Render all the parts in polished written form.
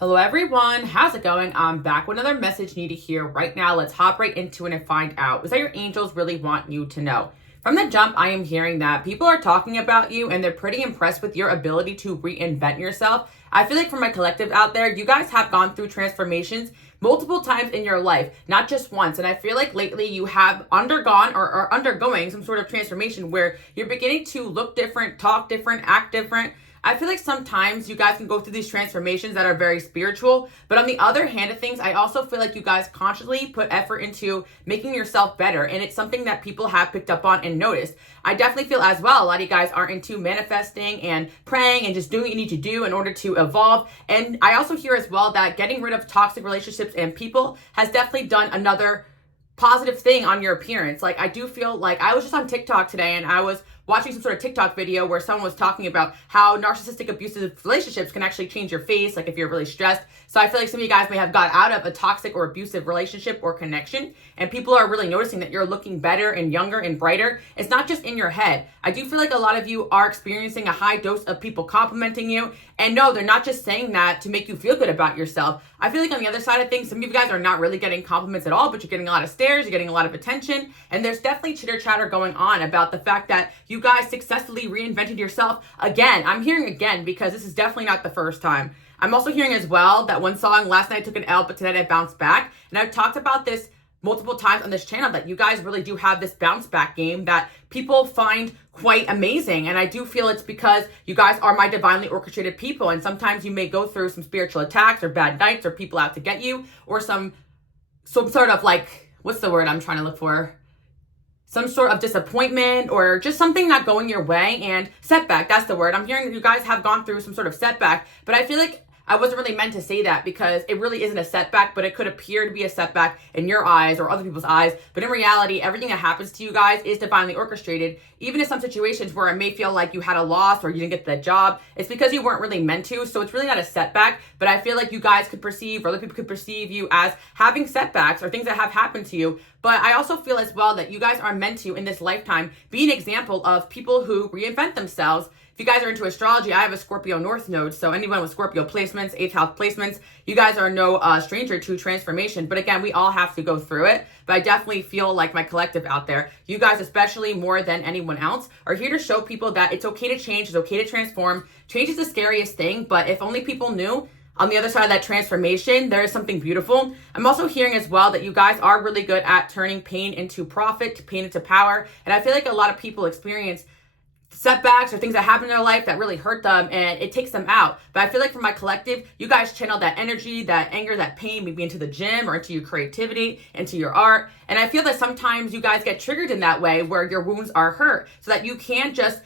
Hello everyone, how's it going? I'm back with another message you need to hear right now. Let's hop right into it and find out. Is that your angels really want you to know? From the jump, I am hearing that people are talking about you and they're pretty impressed with your ability to reinvent yourself. I feel like for my collective out there, you guys have gone through transformations multiple times in your life, not just once. And I feel like lately you have undergone or are undergoing some sort of transformation where you're beginning to look different, talk different, act different. I feel like sometimes you guys can go through these transformations that are very spiritual, but on the other hand of things, I also feel like you guys consciously put effort into making yourself better, and it's something that people have picked up on and noticed. I definitely feel as well, a lot of you guys are into manifesting and praying and just doing what you need to do in order to evolve, and I also hear as well that getting rid of toxic relationships and people has definitely done another positive thing on your appearance. Like, I do feel like I was just on TikTok today and I was watching some sort of TikTok video where someone was talking about how narcissistic abusive relationships can actually change your face, like if you're really stressed. So I feel like some of you guys may have got out of a toxic or abusive relationship or connection, and people are really noticing that you're looking better and younger and brighter. It's not just in your head. I do feel like a lot of you are experiencing a high dose of people complimenting you, and no, they're not just saying that to make you feel good about yourself. I feel like on the other side of things, some of you guys are not really getting compliments at all, but you're getting a lot of stares, you're getting a lot of attention, and there's definitely chitter chatter going on about the fact that you guys successfully reinvented yourself again. I'm hearing again because this is definitely not the first time. I'm also hearing as well that one song, last night I took an L, but tonight I bounced back. And I've talked about this multiple times on this channel that you guys really do have this bounce back game that people find quite amazing. And I do feel it's because you guys are my divinely orchestrated people. And sometimes you may go through some spiritual attacks or bad nights or people out to get you or some sort of like, what's the word I'm trying to look for? Some sort of disappointment or just something not going your way, and setback, that's the word. I'm hearing that you guys have gone through some sort of setback, but I feel like I wasn't really meant to say that because it really isn't a setback, but it could appear to be a setback in your eyes or other people's eyes. But in reality, everything that happens to you guys is divinely orchestrated. Even in some situations where it may feel like you had a loss or you didn't get the job, it's because you weren't really meant to. So it's really not a setback, but I feel like you guys could perceive, or other people could perceive you as having setbacks or things that have happened to you. But I also feel as well that you guys are meant to, in this lifetime, be an example of people who reinvent themselves. If you guys are into astrology, I have a Scorpio North node, so anyone with Scorpio placements, 8th house placements, you guys are no stranger to transformation. But again, we all have to go through it. But I definitely feel like my collective out there, you guys especially more than anyone else, are here to show people that it's okay to change, it's okay to transform. Change is the scariest thing, but if only people knew, on the other side of that transformation, there is something beautiful. I'm also hearing as well that you guys are really good at turning pain into profit, pain into power. And I feel like a lot of people experience setbacks or things that happen in their life that really hurt them and it takes them out. But I feel like for my collective, you guys channel that energy, that anger, that pain, maybe into the gym or into your creativity, into your art. And I feel that sometimes you guys get triggered in that way where your wounds are hurt, so that you can't just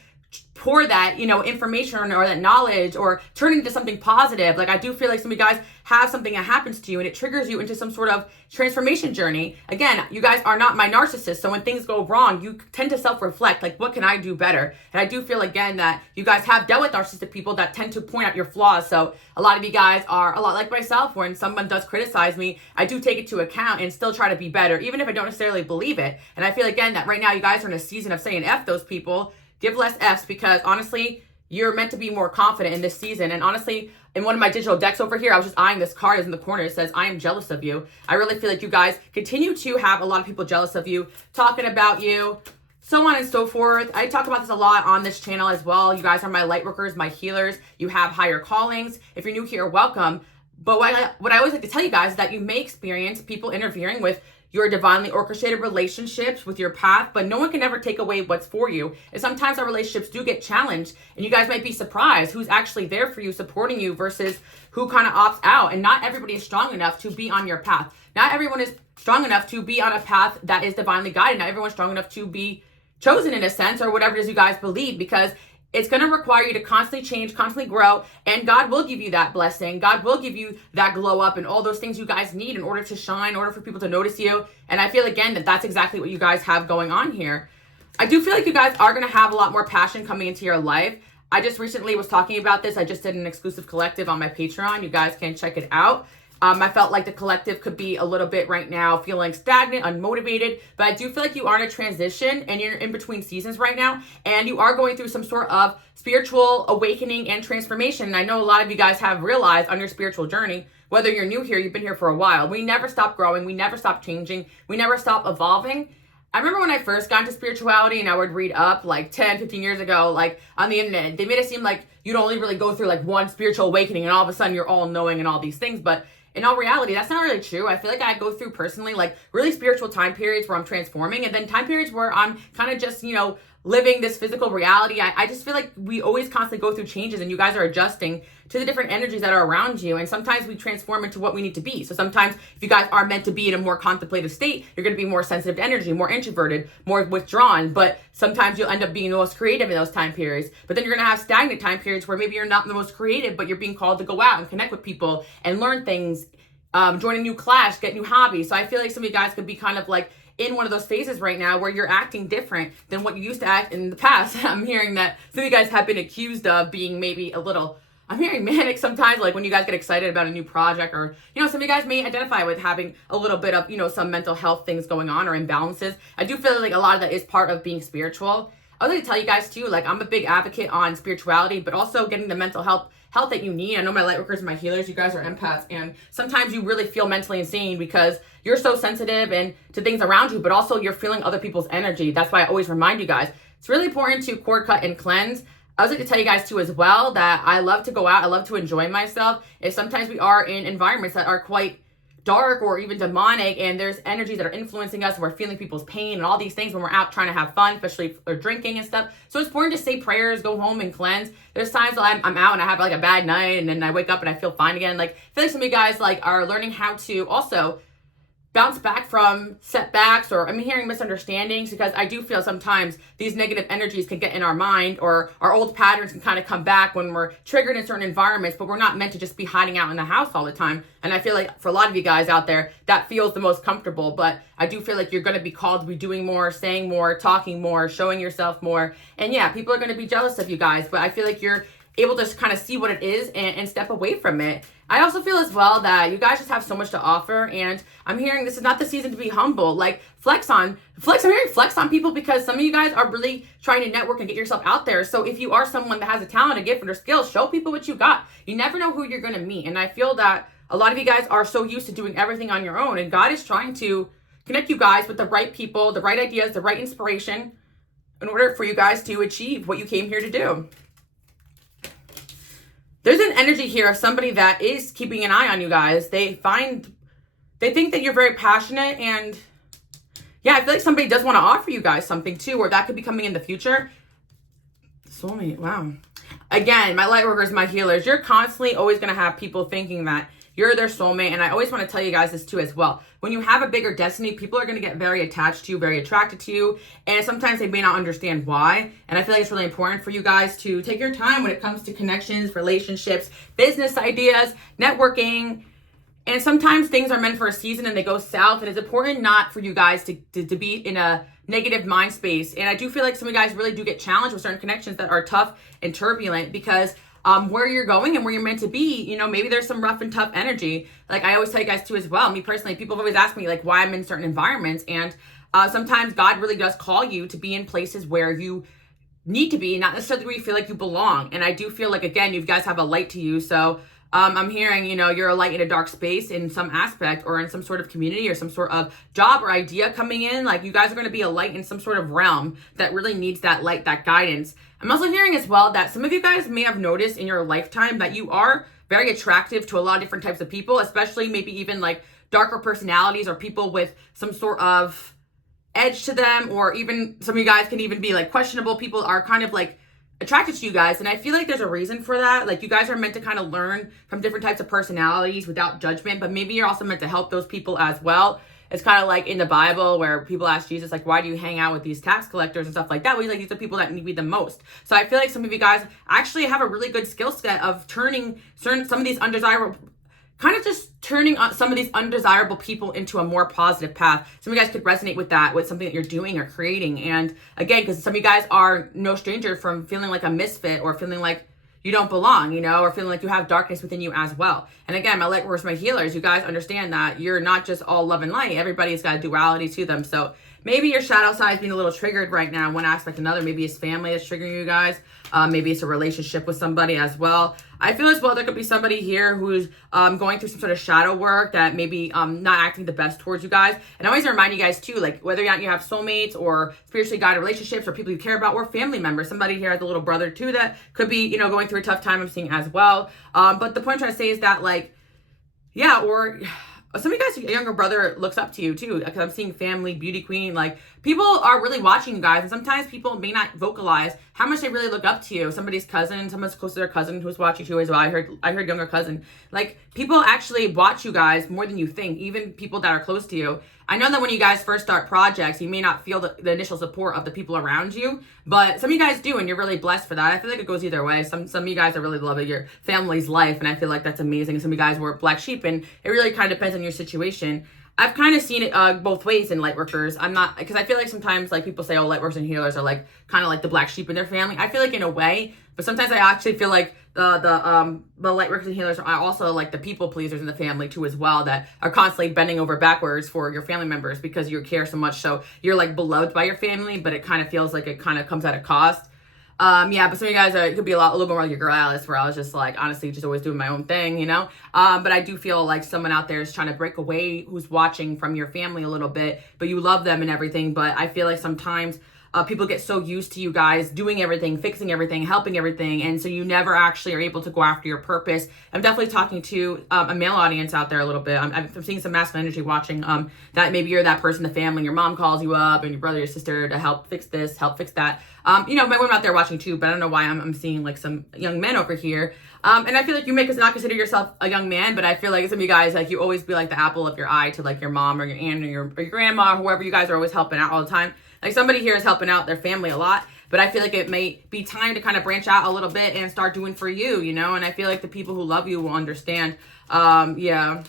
pour that, information or that knowledge or turn it into something positive. Like, I do feel like some of you guys have something that happens to you and it triggers you into some sort of transformation journey. Again, you guys are not my narcissist. So when things go wrong, you tend to self-reflect, like, what can I do better? And I do feel, again, that you guys have dealt with narcissistic people that tend to point out your flaws. So a lot of you guys are a lot like myself. When someone does criticize me, I do take it to account and still try to be better, even if I don't necessarily believe it. And I feel, again, that right now you guys are in a season of saying F those people. Give less F's, because honestly, you're meant to be more confident in this season. And honestly, in one of my digital decks over here, I was just eyeing this card is in the corner. It says, I am jealous of you. I really feel like you guys continue to have a lot of people jealous of you, talking about you, so on and so forth. I talk about this a lot on this channel as well. You guys are my Lightworkers, my healers. You have higher callings. If you're new here, welcome. But what I always like to tell you guys is that you may experience people interfering with your divinely orchestrated relationships, with your path, but no one can ever take away what's for you. And sometimes our relationships do get challenged, and you guys might be surprised who's actually there for you, supporting you, versus who kind of opts out. And not everybody is strong enough to be on your path. Not everyone is strong enough to be on a path that is divinely guided. Not everyone's strong enough to be chosen, in a sense, or whatever it is you guys believe, because it's going to require you to constantly change, constantly grow, and God will give you that blessing. God will give you that glow up and all those things you guys need in order to shine, in order for people to notice you. And I feel, again, that that's exactly what you guys have going on here. I do feel like you guys are going to have a lot more passion coming into your life. I just recently was talking about this. I just did an exclusive collective on my Patreon. You guys can check it out. I felt like the collective could be a little bit right now feeling stagnant, unmotivated, but I do feel like you are in a transition and you're in between seasons right now, and you are going through some sort of spiritual awakening and transformation. And I know a lot of you guys have realized on your spiritual journey, whether you're new here, you've been here for a while, we never stop growing, we never stop changing, we never stop evolving. I remember when I first got into spirituality and I would read up like 10, 15 years ago, like on the internet, they made it seem like you'd only really go through like one spiritual awakening and all of a sudden you're all knowing and all these things. But in all reality, that's not really true. I feel like I go through personally like really spiritual time periods where I'm transforming, and then time periods where I'm kind of just, living this physical reality. I just feel like we always constantly go through changes, and you guys are adjusting to the different energies that are around you. And sometimes we transform into what we need to be. So sometimes if you guys are meant to be in a more contemplative state, you're going to be more sensitive to energy, more introverted, more withdrawn. But sometimes you'll end up being the most creative in those time periods. But then you're going to have stagnant time periods where maybe you're not the most creative, but you're being called to go out and connect with people and learn things, join a new class, get new hobbies. So I feel like some of you guys could be kind of like in one of those phases right now where you're acting different than what you used to act in the past. I'm hearing that some of you guys have been accused of being maybe a little, I'm hearing manic sometimes, like when you guys get excited about a new project, or, some of you guys may identify with having a little bit of, some mental health things going on or imbalances. I do feel like a lot of that is part of being spiritual. I was going to tell you guys too, like I'm a big advocate on spirituality, but also getting the mental health that you need. I know my lightworkers and my healers, you guys are empaths, and sometimes you really feel mentally insane because you're so sensitive and to things around you, but also you're feeling other people's energy. That's why I always remind you guys, it's really important to cord cut and cleanse. I was going to tell you guys too as well that I love to go out, I love to enjoy myself. If sometimes we are in environments that are quite dark or even demonic, and there's energies that are influencing us, and we're feeling people's pain and all these things when we're out trying to have fun, especially if we're drinking and stuff. So it's important to say prayers, go home and cleanse. There's times that I'm out and I have like a bad night, and then I wake up and I feel fine again. Like I feel like some of you guys like are learning how to also bounce back from setbacks, or I'm hearing misunderstandings, because I do feel sometimes these negative energies can get in our mind, or our old patterns can kind of come back when we're triggered in certain environments, but we're not meant to just be hiding out in the house all the time. And I feel like for a lot of you guys out there, that feels the most comfortable, but I do feel like you're going to be called to be doing more, saying more, talking more, showing yourself more. And yeah, people are going to be jealous of you guys, but I feel like you're able to kind of see what it is and step away from it. I also feel as well that you guys just have so much to offer, and I'm hearing this is not the season to be humble. Like I'm hearing flex on people, because some of you guys are really trying to network and get yourself out there. So if you are someone that has a talent, a gift, or skills, show people what you got. You never know who you're going to meet. And I feel that a lot of you guys are so used to doing everything on your own, and God is trying to connect you guys with the right people, the right ideas, the right inspiration, in order for you guys to achieve what you came here to do. There's an energy here of somebody that is keeping an eye on you guys. They think that you're very passionate, and yeah, I feel like somebody does want to offer you guys something too, or that could be coming in the future. Soulmate, wow. Again, my light workers, my healers, you're constantly always going to have people thinking that you're their soulmate. And I always want to tell you guys this too as well. When you have a bigger destiny, people are going to get very attached to you, very attracted to you. And sometimes they may not understand why. And I feel like it's really important for you guys to take your time when it comes to connections, relationships, business ideas, networking. And sometimes things are meant for a season and they go south. And it's important not for you guys to be in a negative mind space. And I do feel like some of you guys really do get challenged with certain connections that are tough and turbulent, because where you're going and where you're meant to be, maybe there's some rough and tough energy. Like I always tell you guys too as well, me personally, people have always asked me like why I'm in certain environments. And sometimes God really does call you to be in places where you need to be, not necessarily where you feel like you belong. And I do feel like, again, you guys have a light to you. So I'm hearing, you're a light in a dark space in some aspect, or in some sort of community, or some sort of job or idea coming in. Like you guys are going to be a light in some sort of realm that really needs that light, that guidance. I'm also hearing as well that some of you guys may have noticed in your lifetime that you are very attractive to a lot of different types of people, especially maybe even like darker personalities, or people with some sort of edge to them, or even some of you guys can even be like questionable. People are kind of like attracted to you guys, and I feel like there's a reason for that. Like you guys are meant to kind of learn from different types of personalities without judgment, but maybe you're also meant to help those people as well. It's kind of like in the Bible where people ask Jesus, like, why do you hang out with these tax collectors and stuff like that? Well, he's like, these are people that need me the most. So I feel like some of you guys actually have a really good skill set of turning some of these undesirable, turning some of these undesirable people into a more positive path. Some of you guys could resonate with that, with something that you're doing or creating. And again, because some of you guys are no stranger from feeling like a misfit, or feeling like, you don't belong, you know, or feeling like you have darkness within you as well. And again, my light workers, my healers, you guys understand that you're not just all love and light. Everybody's got a duality to them. So maybe your shadow side is being a little triggered right now, one aspect or another. Maybe it's family that's triggering you guys. Maybe it's a relationship with somebody as well. I feel as well there could be somebody here who's going through some sort of shadow work that maybe not acting the best towards you guys. And I always remind you guys too, like whether or not you have soulmates or spiritually guided relationships or people you care about or family members, somebody here has a little brother too that could be, you know, going through a tough time, I'm seeing as well. But the point I'm trying to say is that, like, yeah, or some of you guys, your younger brother looks up to you too, because I'm seeing family, beauty queen, like people are really watching you guys. And sometimes people may not vocalize how much they really look up to you. Somebody's cousin, someone's close to their cousin who's watching you as well. I heard younger cousin. Like people actually watch you guys more than you think, even people that are close to you. I know that when you guys first start projects, you may not feel the initial support of the people around you, but some of you guys do, and you're really blessed for that. I feel like it goes either way. Some of you guys are really loving your family's life, and I feel like that's amazing. Some of you guys were black sheep, and it really kind of depends on your situation. I've kind of seen it both ways in light workers. I'm not, because I feel like sometimes like people say, oh, light workers and healers are like kind of like the black sheep in their family. I feel like in a way, but sometimes I actually feel like the light workers and healers are also like the people pleasers in the family too as well, that are constantly bending over backwards for your family members because you care so much. So you're like beloved by your family, but it kind of feels like it kind of comes at a cost. Yeah, but some of you guys it could be a little more like your girl Alice, where I was just like, honestly, just always doing my own thing, you know? But I do feel like someone out there is trying to break away who's watching from your family a little bit, but you love them and everything. But I feel like sometimes people get so used to you guys doing everything, fixing everything, helping everything, and so you never actually are able to go after your purpose. I'm definitely talking to a male audience out there a little bit. I'm seeing some masculine energy watching that maybe you're that person in the family, your mom calls you up and your brother, your sister to help fix this, help fix that. You know, my women out there watching too, but I don't know why I'm seeing like some young men over here. And I feel like you may not consider yourself a young man, but I feel like some of you guys, like you always be like the apple of your eye to like your mom or your aunt or your grandma, or whoever you guys are always helping out all the time. Like somebody here is helping out their family a lot, but I feel like it may be time to kind of branch out a little bit and start doing for you, you know? And I feel like the people who love you will understand. Yeah.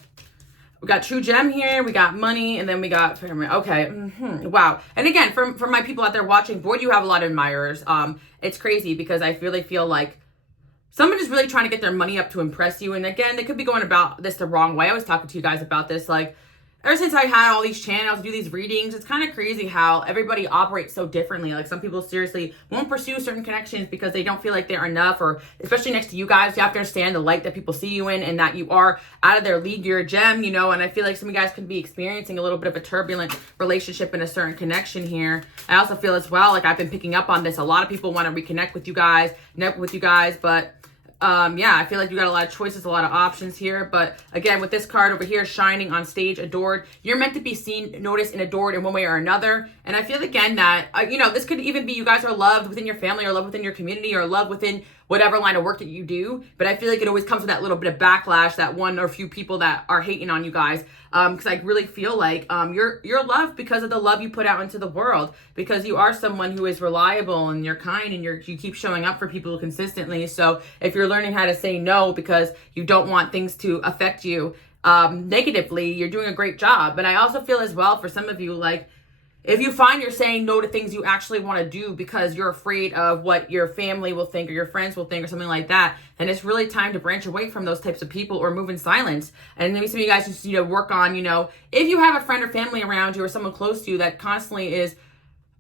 We got true gem here, we got money, and then we got family. Okay, wow. And again, for my people out there watching, boy, do you have a lot of admirers. It's crazy because I really feel like someone is really trying to get their money up to impress you. And again, they could be going about this the wrong way. I was talking to you guys about this, like, ever since I had all these channels, do these readings, it's kind of crazy how everybody operates so differently. Like some people seriously won't pursue certain connections because they don't feel like they're enough, or especially next to you guys, you have to understand the light that people see you in and that you are out of their league, you're a gem, you know? And I feel like some of you guys could be experiencing a little bit of a turbulent relationship in a certain connection here. I also feel as well, like I've been picking up on this. A lot of people want to reconnect with you guys, network with you guys, but yeah, I feel like you got a lot of choices, a lot of options here. But again, with this card over here, shining on stage, adored, you're meant to be seen, noticed, and adored in one way or another. And I feel again that, you know, this could even be you guys are loved within your family or loved within your community or loved within whatever line of work that you do. But I feel like it always comes with that little bit of backlash, that one or few people that are hating on you guys. Because I really feel like you're loved because of the love you put out into the world, because you are someone who is reliable and you're kind and you keep showing up for people consistently. So if you're learning how to say no because you don't want things to affect you negatively, you're doing a great job. But I also feel as well for some of you, like, if you find you're saying no to things you actually want to do because you're afraid of what your family will think or your friends will think or something like that, then it's really time to branch away from those types of people or move in silence. And maybe some of you guys just need to work on, you know, if you have a friend or family around you or someone close to you that constantly is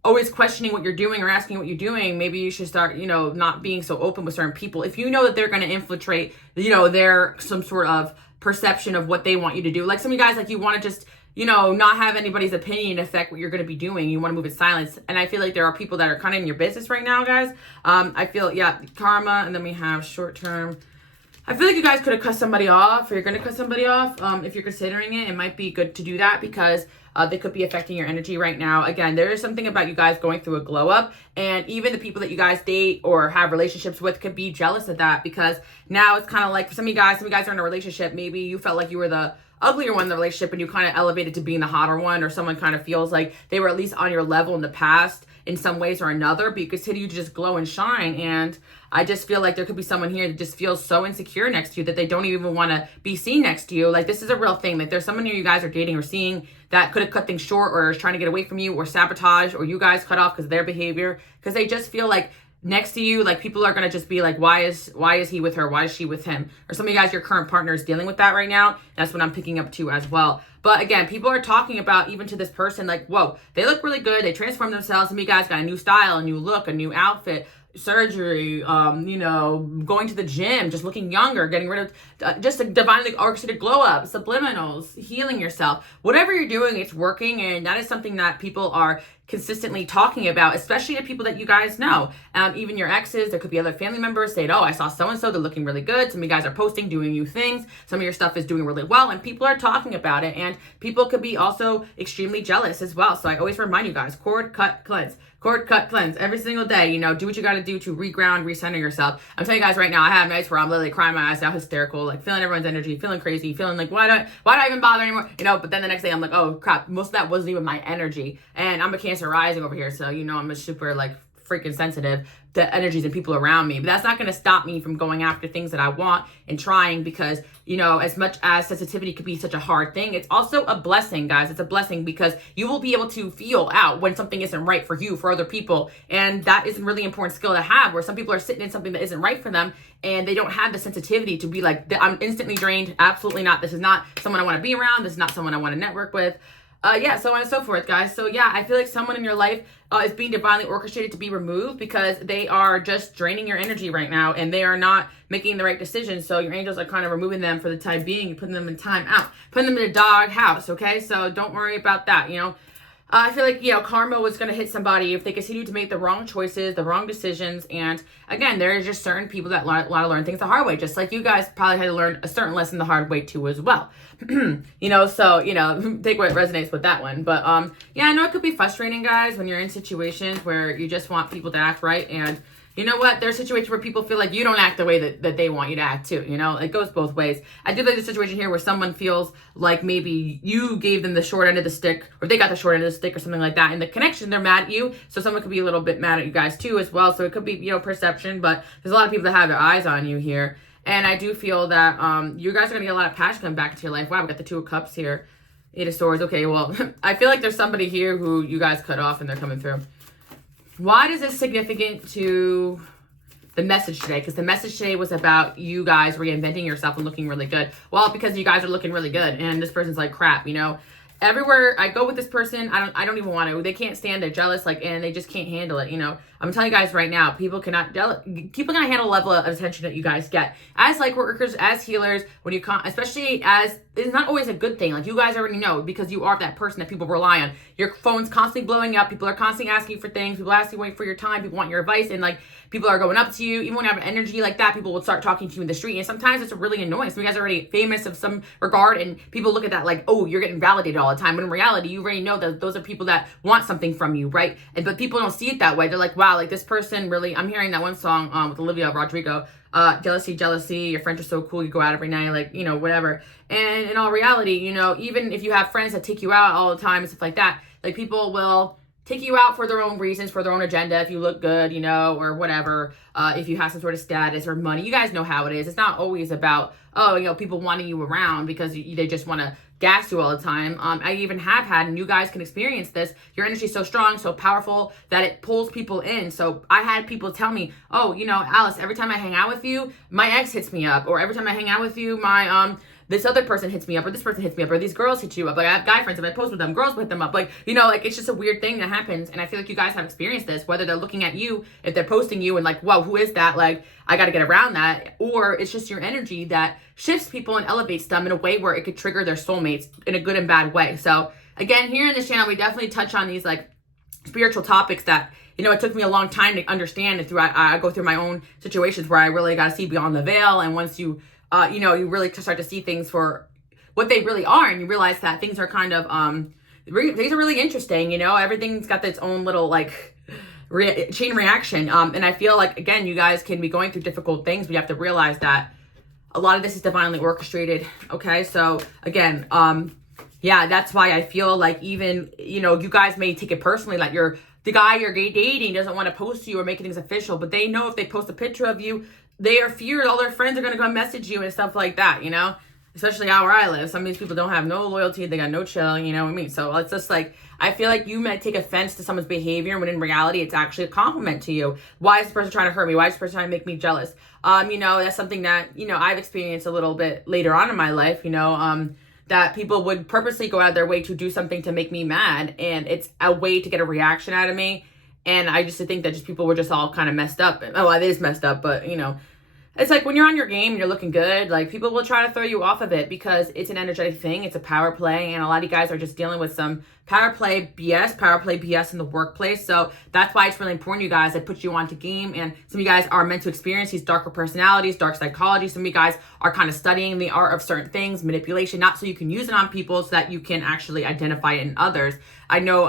always questioning what you're doing or asking what you're doing, maybe you should start, you know, not being so open with certain people. If you know that they're going to infiltrate, you know, their some sort of perception of what they want you to do. Like some of you guys, like you want to just, you know, not have anybody's opinion affect what you're going to be doing. You want to move in silence. And I feel like there are people that are kind of in your business right now, guys. I feel, yeah, karma. And then we have short term. I feel like you guys could have cut somebody off, or you're going to cut somebody off. If you're considering it, it might be good to do that because they could be affecting your energy right now. Again, there is something about you guys going through a glow up, and even the people that you guys date or have relationships with could be jealous of that, because now it's kind of like for some of you guys are in a relationship. Maybe you felt like you were the uglier one in the relationship and you kind of elevated to being the hotter one, or someone kind of feels like they were at least on your level in the past in some ways or another, but you continue to just glow and shine. And I just feel like there could be someone here that just feels so insecure next to you that they don't even want to be seen next to you. Like this is a real thing. Like there's someone here you guys are dating or seeing that could have cut things short or is trying to get away from you or sabotage, or you guys cut off because of their behavior, because they just feel like next to you, like people are gonna just be like, why is he with her? Why is she with him? Or some of you guys, your current partner is dealing with that right now. That's what I'm picking up too as well. But again, people are talking about, even to this person, like, whoa, they look really good. They transformed themselves. Some of you guys got a new style, a new look, a new outfit, surgery, going to the gym, just looking younger, getting rid of just a divinely orchestrated glow up, subliminals, healing yourself. Whatever you're doing, it's working. And that is something that people are consistently talking about, especially to people that you guys know. Even your exes, there could be other family members saying, oh, I saw so-and-so, they're looking really good. Some of you guys are posting, doing new things. Some of your stuff is doing really well, and people are talking about it. And people could be also extremely jealous as well. So I always remind you guys, cord, cut, cleanse. Cord, cut, cleanse every single day. Do what you got to do to reground, recenter yourself. I'm telling you guys right now, I have nights where I'm literally crying my eyes out, hysterical, like feeling everyone's energy, feeling crazy, feeling like, why do I even bother anymore? But then the next day I'm like, oh crap, most of that wasn't even my energy. And I'm a Cancer rising over here, so I'm a super like freaking sensitive to energies and people around me. But that's not going to stop me from going after things that I want and trying, because as much as sensitivity could be such a hard thing, it's also a blessing, guys. It's a blessing because you will be able to feel out when something isn't right for you, for other people. And that is a really important skill to have, where some people are sitting in something that isn't right for them and they don't have the sensitivity to be like, I'm instantly drained. Absolutely not. This is not someone I want to be around. This is not someone I want to network with. So on and so forth, guys. So yeah, I feel like someone in your life is being divinely orchestrated to be removed because they are just draining your energy right now and they are not making the right decisions. So your angels are kind of removing them for the time being. You're putting them in time out, putting them in a dog house. Okay. So don't worry about that. I feel like, karma was going to hit somebody if they continue to make the wrong choices, the wrong decisions. And again, there are just certain people that want to learn things the hard way, just like you guys probably had to learn a certain lesson the hard way too as well. So, take what resonates with that one. But, I know it could be frustrating, guys, when you're in situations where you just want people to act right. And you know what? There's situations where people feel like you don't act the way that they want you to act too. It goes both ways. I do like the situation here where someone feels like maybe you gave them the short end of the stick, or they got the short end of the stick or something like that. In the connection, they're mad at you. So someone could be a little bit mad at you guys too as well. So it could be, perception, but there's a lot of people that have their eyes on you here. And I do feel that you guys are going to get a lot of passion coming back into your life. Wow, we got the Two of Cups here. Eight of Swords. Okay, well, I feel like there's somebody here who you guys cut off and they're coming through. Why is this significant to the message today? Because the message today was about you guys reinventing yourself and looking really good. Well, because you guys are looking really good and this person's like crap, everywhere I go with this person, I don't even want to. They can't stand it, jealous, and they just can't handle it. I'm telling you guys right now, people cannot handle the level of attention that you guys get as light workers, as healers. When you especially as it's not always a good thing. Like you guys already know, because you are that person that people rely on. Your phone's constantly blowing up. People are constantly asking you for things. People asking you for your time. People want your advice, and people are going up to you. Even when you have an energy like that, people will start talking to you in the street. And sometimes it's really annoying. So you guys are already famous of some regard, and people look at that like, oh, you're getting validated all the time. When in reality, you already know that those are people that want something from you, right? But people don't see it that way. They're like, wow, like this person really. I'm hearing that one song with Olivia Rodrigo. Jealousy, your friends are so cool, you go out every night, whatever. And in all reality, even if you have friends that take you out all the time and stuff like that, people will take you out for their own reasons, for their own agenda, if you look good, or whatever, if you have some sort of status or money. You guys know how it is. It's not always about, people wanting you around because they just want to gas you all the time. I even have had, and you guys can experience this, your energy is so strong, so powerful that it pulls people in. So I had people tell me, oh, Alice, every time I hang out with you, my ex hits me up, or every time I hang out with you, my this other person hits me up, or this person hits me up, or these girls hit you up. I have guy friends, if I post with them, girls hit them up. It's just a weird thing that happens. And I feel like you guys have experienced this, whether they're looking at you, if they're posting you and whoa, who is that? I got to get around that. Or it's just your energy that shifts people and elevates them in a way where it could trigger their soulmates in a good and bad way. So again, here in this channel, we definitely touch on these spiritual topics that, it took me a long time to understand. And I go through my own situations where I really got to see beyond the veil. And once you you really start to see things for what they really are, and you realize that things are kind of, things are really interesting, everything's got its own little, chain reaction. And I feel like, again, you guys can be going through difficult things, but you have to realize that a lot of this is divinely orchestrated, okay? So, again, that's why I feel like even, you guys may take it personally, the guy you're dating doesn't want to post you or make things official, but they know if they post a picture of you, they are feared all their friends are going to go message you and stuff like that, especially out where I live. Some of these people don't have no loyalty. They got no chill, you know what I mean? So it's just like, I feel like you might take offense to someone's behavior when in reality, it's actually a compliment to you. Why is this person trying to hurt me? Why is this person trying to make me jealous? You know, that's something that, you know, I've experienced a little bit later on in my life, you know, that people would purposely go out of their way to do something to make me mad. And it's a way to get a reaction out of me. And I just think that just people were just all kind of messed up. Oh, it is messed up, but you know, it's like when you're on your game and you're looking good, like people will try to throw you off of it because it's an energetic thing. It's a power play. And a lot of you guys are just dealing with some power play BS in the workplace. So that's why it's really important, you guys. I put you onto game, and some of you guys are meant to experience these darker personalities, dark psychology. Some of you guys are kind of studying the art of certain things, manipulation, not so you can use it on people, so that you can actually identify it in others. I know,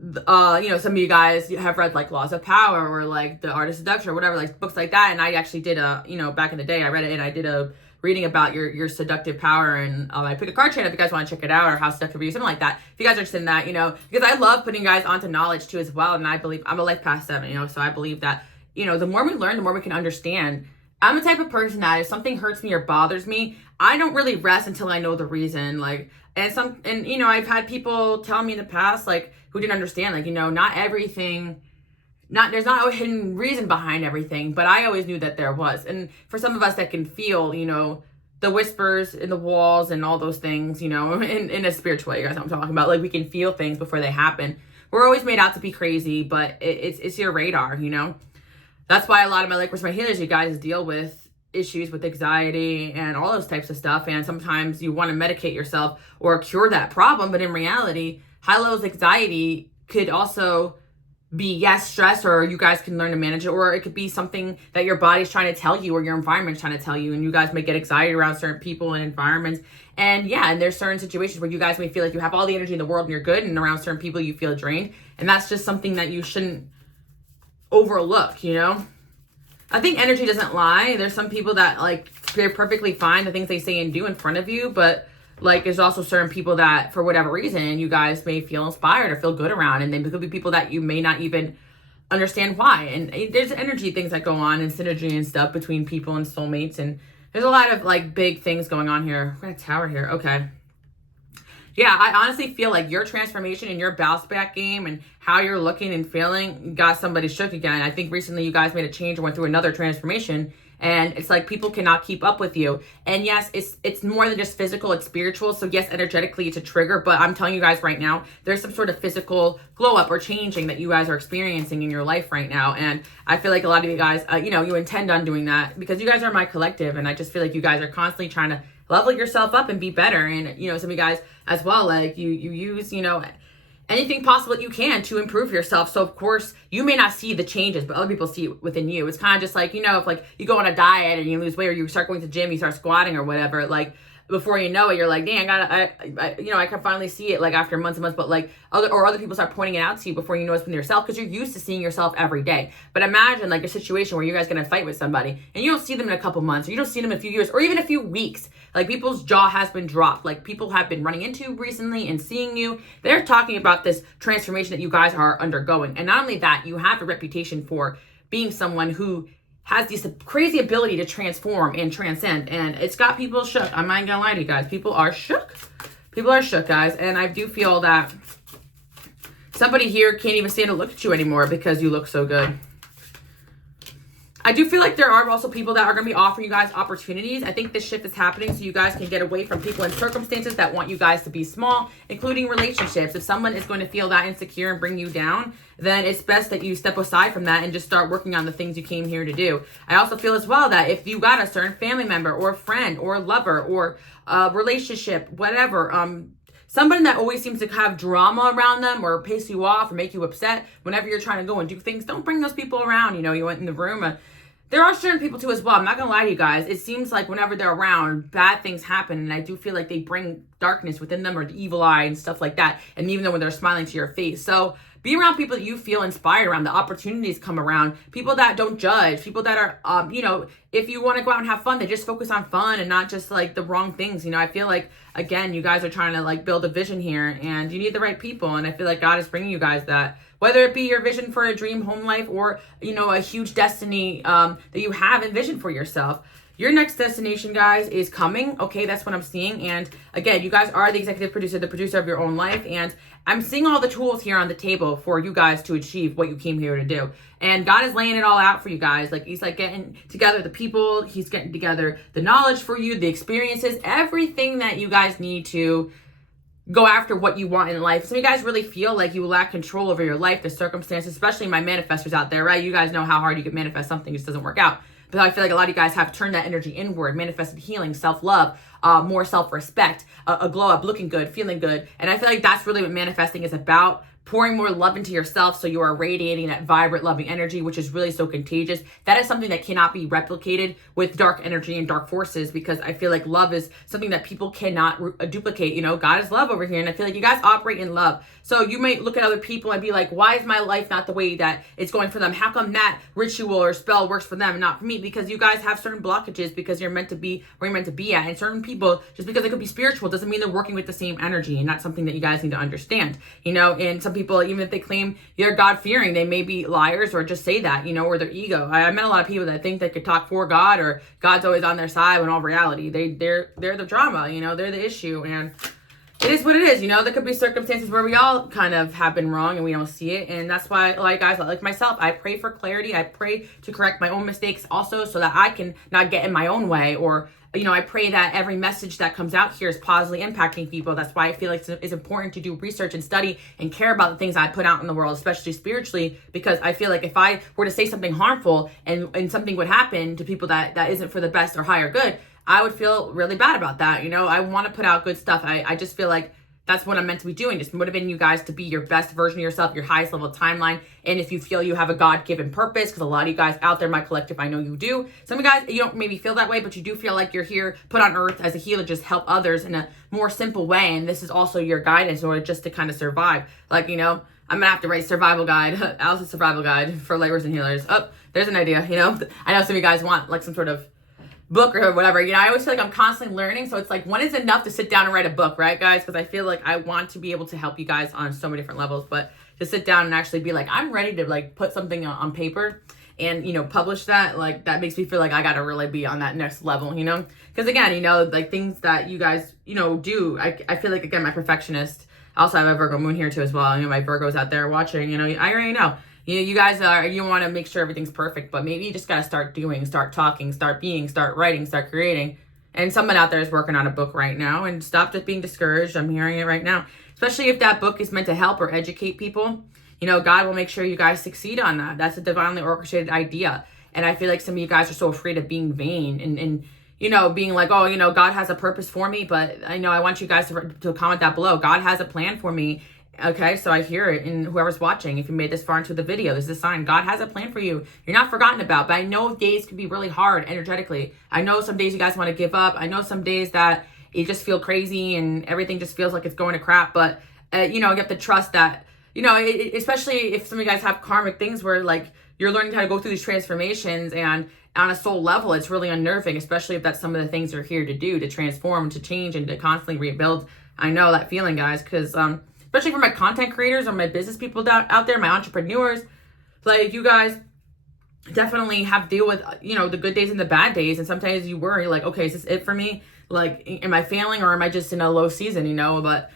you know, some of you guys have read like Laws of Power or like The Art of Seduction or whatever, like books like that. And I actually did you know, back in the day, I read it and I did a reading about your seductive power. And I pick a card chain if you guys want to check it out, or how seductive are you, something like that. If you guys are interested in that, you know, because I love putting you guys onto knowledge too as well. And I believe I'm a life past 7, you know, so I believe that, you know, the more we learn, the more we can understand. I'm the type of person that if something hurts me or bothers me, I don't really rest until I know the reason. Like, and you know, I've had people tell me in the past, like, who didn't understand, like, you know, not everything, there's not a hidden reason behind everything, but I always knew that there was. And for some of us that can feel, you know, the whispers in the walls and all those things, you know, in a spiritual way, you guys know what I'm talking about. Like, we can feel things before they happen. We're always made out to be crazy, but it's your radar, you know. That's why a lot of my Lightworkers, my healers, you guys deal with issues with anxiety and all those types of stuff. And sometimes you want to medicate yourself or cure that problem, but in reality, high levels of anxiety could also be, yes, stress, or you guys can learn to manage it, or it could be something that your body's trying to tell you or your environment's trying to tell you, and you guys may get anxiety around certain people and environments. And yeah, and there's certain situations where you guys may feel like you have all the energy in the world and you're good, and around certain people you feel drained, and that's just something that you shouldn't overlook, you know. I think energy doesn't lie. There's some people that, like, they're perfectly fine, the things they say and do in front of you, but like, there's also certain people that, for whatever reason, you guys may feel inspired or feel good around, and then there could be people that you may not even understand why. And there's energy things that go on, and synergy and stuff between people and soulmates, and there's a lot of like big things going on here. We've got a tower here. Okay. Yeah, I honestly feel like your transformation and your bounce back game and how you're looking and feeling got somebody shook again. I think recently you guys made a change and went through another transformation, and it's like people cannot keep up with you. And yes, it's more than just physical, it's spiritual. So yes, energetically it's a trigger, but I'm telling you guys right now, there's some sort of physical glow up or changing that you guys are experiencing in your life right now. And I feel like a lot of you guys, you know, you intend on doing that because you guys are my collective. And I just feel like you guys are constantly trying to level yourself up and be better. And, you know, some of you guys as well, like you use, you know, anything possible you can to improve yourself. So of course you may not see the changes, but other people see it within you. It's kind of just like, you know, if like you go on a diet and you lose weight, or you start going to the gym, you start squatting or whatever, like before you know it, you're like, dang, I you know, I can finally see it like after months and months, but like other people start pointing it out to you before you know it's from yourself, because you're used to seeing yourself every day. But imagine like a situation where you guys gonna fight with somebody and you don't see them in a couple months, or you don't see them in a few years, or even a few weeks. Like people's jaw has been dropped. Like people have been running into recently and seeing you. They're talking about this transformation that you guys are undergoing. And not only that, you have a reputation for being someone who has this crazy ability to transform and transcend. And it's got people shook. I'm not gonna lie to you guys. People are shook. People are shook, guys. And I do feel that somebody here can't even stand to look at you anymore because you look so good. I do feel like there are also people that are going to be offering you guys opportunities. I think this shift is happening so you guys can get away from people and circumstances that want you guys to be small, including relationships. If someone is going to feel that insecure and bring you down, then it's best that you step aside from that and just start working on the things you came here to do. I also feel as well that if you got a certain family member or a friend or a lover or a relationship, whatever, somebody that always seems to have drama around them or piss you off or make you upset whenever you're trying to go and do things, don't bring those people around. You know, you went in the room. There are certain people too as well. I'm not going to lie to you guys. It seems like whenever they're around, bad things happen. And I do feel like they bring darkness within them or the evil eye and stuff like that. And even though when they're smiling to your face. So be around people that you feel inspired around. The opportunities come around. People that don't judge. People that are, you know, if you want to go out and have fun, they just focus on fun and not just like the wrong things. You know, I feel like, again, you guys are trying to like build a vision here and you need the right people. And I feel like God is bringing you guys that. Whether it be your vision for a dream home life or, you know, a huge destiny that you have envisioned for yourself. Your next destination, guys, is coming. Okay, that's what I'm seeing. And again, you guys are the executive producer, the producer of your own life. And I'm seeing all the tools here on the table for you guys to achieve what you came here to do. And God is laying it all out for you guys. Like, he's like getting together the people, he's getting together the knowledge for you, the experiences, everything that you guys need to go after what you want in life. Some of you guys really feel like you lack control over your life, the circumstances, especially my manifestors out there, right? You guys know how hard you can manifest something, just doesn't work out. But I feel like a lot of you guys have turned that energy inward, manifested healing, self-love, more self-respect, a glow up, looking good, feeling good. And I feel like that's really what manifesting is about. Pouring more love into yourself so you are radiating that vibrant, loving energy, which is really so contagious. That is something that cannot be replicated with dark energy and dark forces, because I feel like love is something that people cannot duplicate. You know, God is love over here, and I feel like you guys operate in love. So you might look at other people and be like, why is my life not the way that it's going for them? How come that ritual or spell works for them and not for me? Because you guys have certain blockages because you're meant to be where you're meant to be at. And certain people, just because they could be spiritual doesn't mean they're working with the same energy. And that's something that you guys need to understand, you know. And some people, even if they claim they're God-fearing, they may be liars or just say that, you know, or their ego. I met a lot of people that think they could talk for God or God's always on their side, when all reality, they're the drama, you know, they're the issue. And it is what it is, you know. There could be circumstances where we all kind of have been wrong and we don't see it. And that's why, like guys, like myself, I pray for clarity. I pray to correct my own mistakes also, so that I can not get in my own way. Or, you know, I pray that every message that comes out here is positively impacting people. That's why I feel like it's important to do research and study and care about the things I put out in the world, especially spiritually, because I feel like if I were to say something harmful and something would happen to people that isn't for the best or higher good, I would feel really bad about that. You know, I want to put out good stuff. I just feel like that's what I'm meant to be doing, just motivating you guys to be your best version of yourself, your highest level timeline. And if you feel you have a God-given purpose, because a lot of you guys out there, my collective, I know you do. Some of you guys, you don't maybe feel that way, but you do feel like you're here, put on earth as a healer, just help others in a more simple way. And this is also your guidance, or just to kind of survive. Like, you know, I'm gonna have to write survival guide, Alice's survival guide for laborers and healers. Oh, there's an idea, you know. I know some of you guys want like some sort of book or whatever, you know. I always feel like I'm constantly learning, so it's like, when is enough to sit down and write a book, right, guys? Because I feel like I want to be able to help you guys on so many different levels, but to sit down and actually be like, I'm ready to like put something on paper and, you know, publish that, like, that makes me feel like I gotta really be on that next level, you know. Because again, you know, like things that you guys, you know, do, I feel like, again, my perfectionist, I also have a Virgo moon here too as well. You know, my Virgos out there watching, you know, I already know. You guys you want to make sure everything's perfect, but maybe you just got to start doing, start talking, start being, start writing, start creating. And someone out there is working on a book right now, and stop just being discouraged. I'm hearing it right now, especially if that book is meant to help or educate people. You know, God will make sure you guys succeed on that. That's a divinely orchestrated idea. And I feel like some of you guys are so afraid of being vain and you know, being like, oh, you know, God has a purpose for me, but I know I want you guys to comment that below. God has a plan for me. Okay, so I hear it, and whoever's watching, if you made this far into the video, this is a sign. God has a plan for you. You're not forgotten about, but I know days can be really hard energetically. I know some days you guys want to give up. I know some days that you just feel crazy and everything just feels like it's going to crap, but, you know, you have to trust that, you know, especially if some of you guys have karmic things where, like, you're learning how to go through these transformations, and on a soul level, it's really unnerving, especially if that's some of the things you're here to do, to transform, to change, and to constantly rebuild. I know that feeling, guys, because, especially for my content creators or my business people out there, my entrepreneurs, like, you guys definitely have to deal with, you know, the good days and the bad days. And sometimes you worry, like, okay, is this it for me? Like, am I failing, or am I just in a low season, you know? But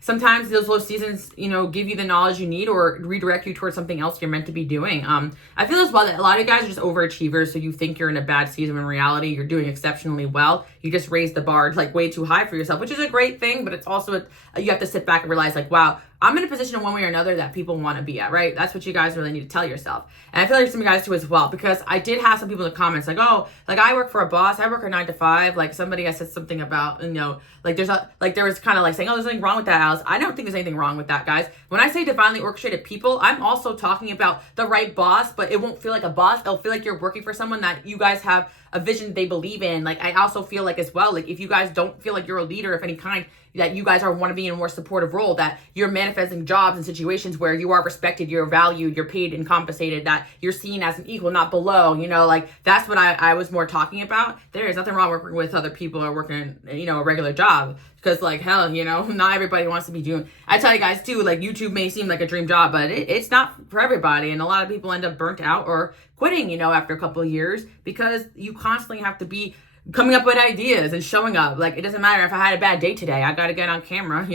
sometimes those low seasons, you know, give you the knowledge you need or redirect you towards something else you're meant to be doing. I feel as well that a lot of you guys are just overachievers, so you think you're in a bad season when in reality you're doing exceptionally well. You just raised the bar like way too high for yourself, which is a great thing, but it's also you have to sit back and realize, like, wow, I'm in a position in one way or another that people want to be at, right? That's what you guys really need to tell yourself. And I feel like some of you guys do as well, because I did have some people in the comments like, oh, like, I work for a boss, I work a 9 to 5. Like, somebody I said something about, you know, like there was kind of like saying, oh, there's nothing wrong with that, Alice. I don't think there's anything wrong with that, guys. When I say divinely orchestrated people, I'm also talking about the right boss, but it won't feel like a boss. It'll feel like you're working for someone that you guys have a vision they believe in. Like, I also feel like as well, like, if you guys don't feel like you're a leader of any kind, that you guys want to be in a more supportive role, that you're manifesting jobs and situations where you are respected, you're valued, you're paid and compensated, that you're seen as an equal, not below, you know, like, that's what I was more talking about. There is nothing wrong working with other people or working, you know, a regular job, because, like, hell, you know, not everybody wants to be doing, I tell you guys too, like, YouTube may seem like a dream job, but it's not for everybody, and a lot of people end up burnt out or quitting, you know, after a couple of years, because you constantly have to be coming up with ideas and showing up. Like, it doesn't matter if I had a bad day today, I got to get on camera,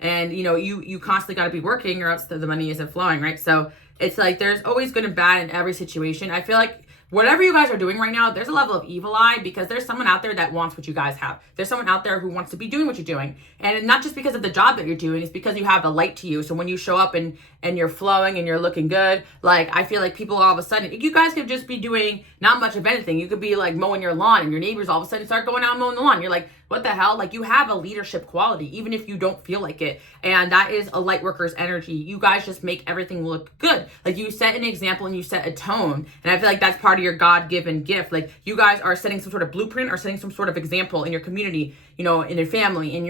and you constantly got to be working, or else the money isn't flowing, right? So it's like there's always good and bad in every situation. I feel like whatever you guys are doing right now, there's a level of evil eye, because there's someone out there that wants what you guys have. There's someone out there who wants to be doing what you're doing. And not just because of the job that you're doing, it's because you have a light to you. So when you show up and you're flowing and you're looking good, like, I feel like people all of a sudden, you guys could just be doing not much of anything. You could be like mowing your lawn, and your neighbors all of a sudden start going out and mowing the lawn. You're like, what the hell? Like, you have a leadership quality, even if you don't feel like it. And that is a light worker's energy. You guys just make everything look good. Like, you set an example and you set a tone. And I feel like that's part of your God-given gift. Like, you guys are setting some sort of blueprint, or setting some sort of example in your community, in your family, in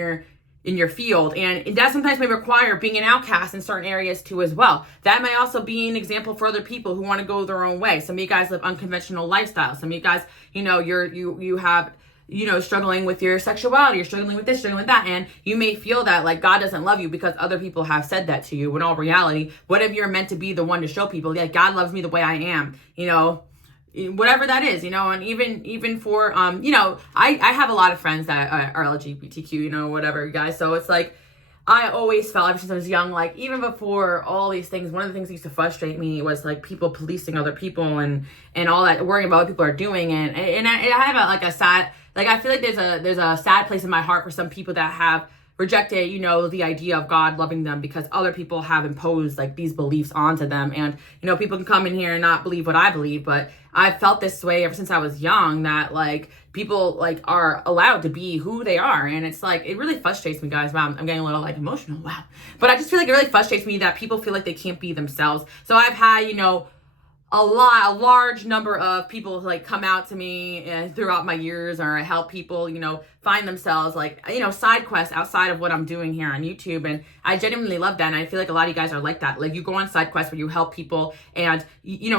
your field. And that sometimes may require being an outcast in certain areas too as well. That may also be an example for other people who want to go their own way. Some of you guys live unconventional lifestyles. Some of you guys, you have struggling with your sexuality, you're struggling with this, struggling with that, and you may feel that like God doesn't love you because other people have said that to you, when all reality, what if you're meant to be the one to show people, yeah, God loves me the way I am, whatever that is, and even for, I have a lot of friends that are LGBTQ, whatever, guys, so it's like, I always felt ever since I was young, like even before all these things, one of the things that used to frustrate me was like people policing other people and all that, worrying about what people are doing. And I have a sad, like, I feel like there's a sad place in my heart for some people that have rejected, the idea of God loving them because other people have imposed like these beliefs onto them. And, people can come in here and not believe what I believe, but I've felt this way ever since I was young, that like people like are allowed to be who they are. And it's like, it really frustrates me, guys. Wow, I'm getting a little like emotional. Wow. But I just feel like it really frustrates me that people feel like they can't be themselves. So I've had, a large number of people like come out to me throughout my years, or I help people, find themselves like, side quests outside of what I'm doing here on YouTube. And I genuinely love that. And I feel like a lot of you guys are like that. Like, you go on side quests where you help people, and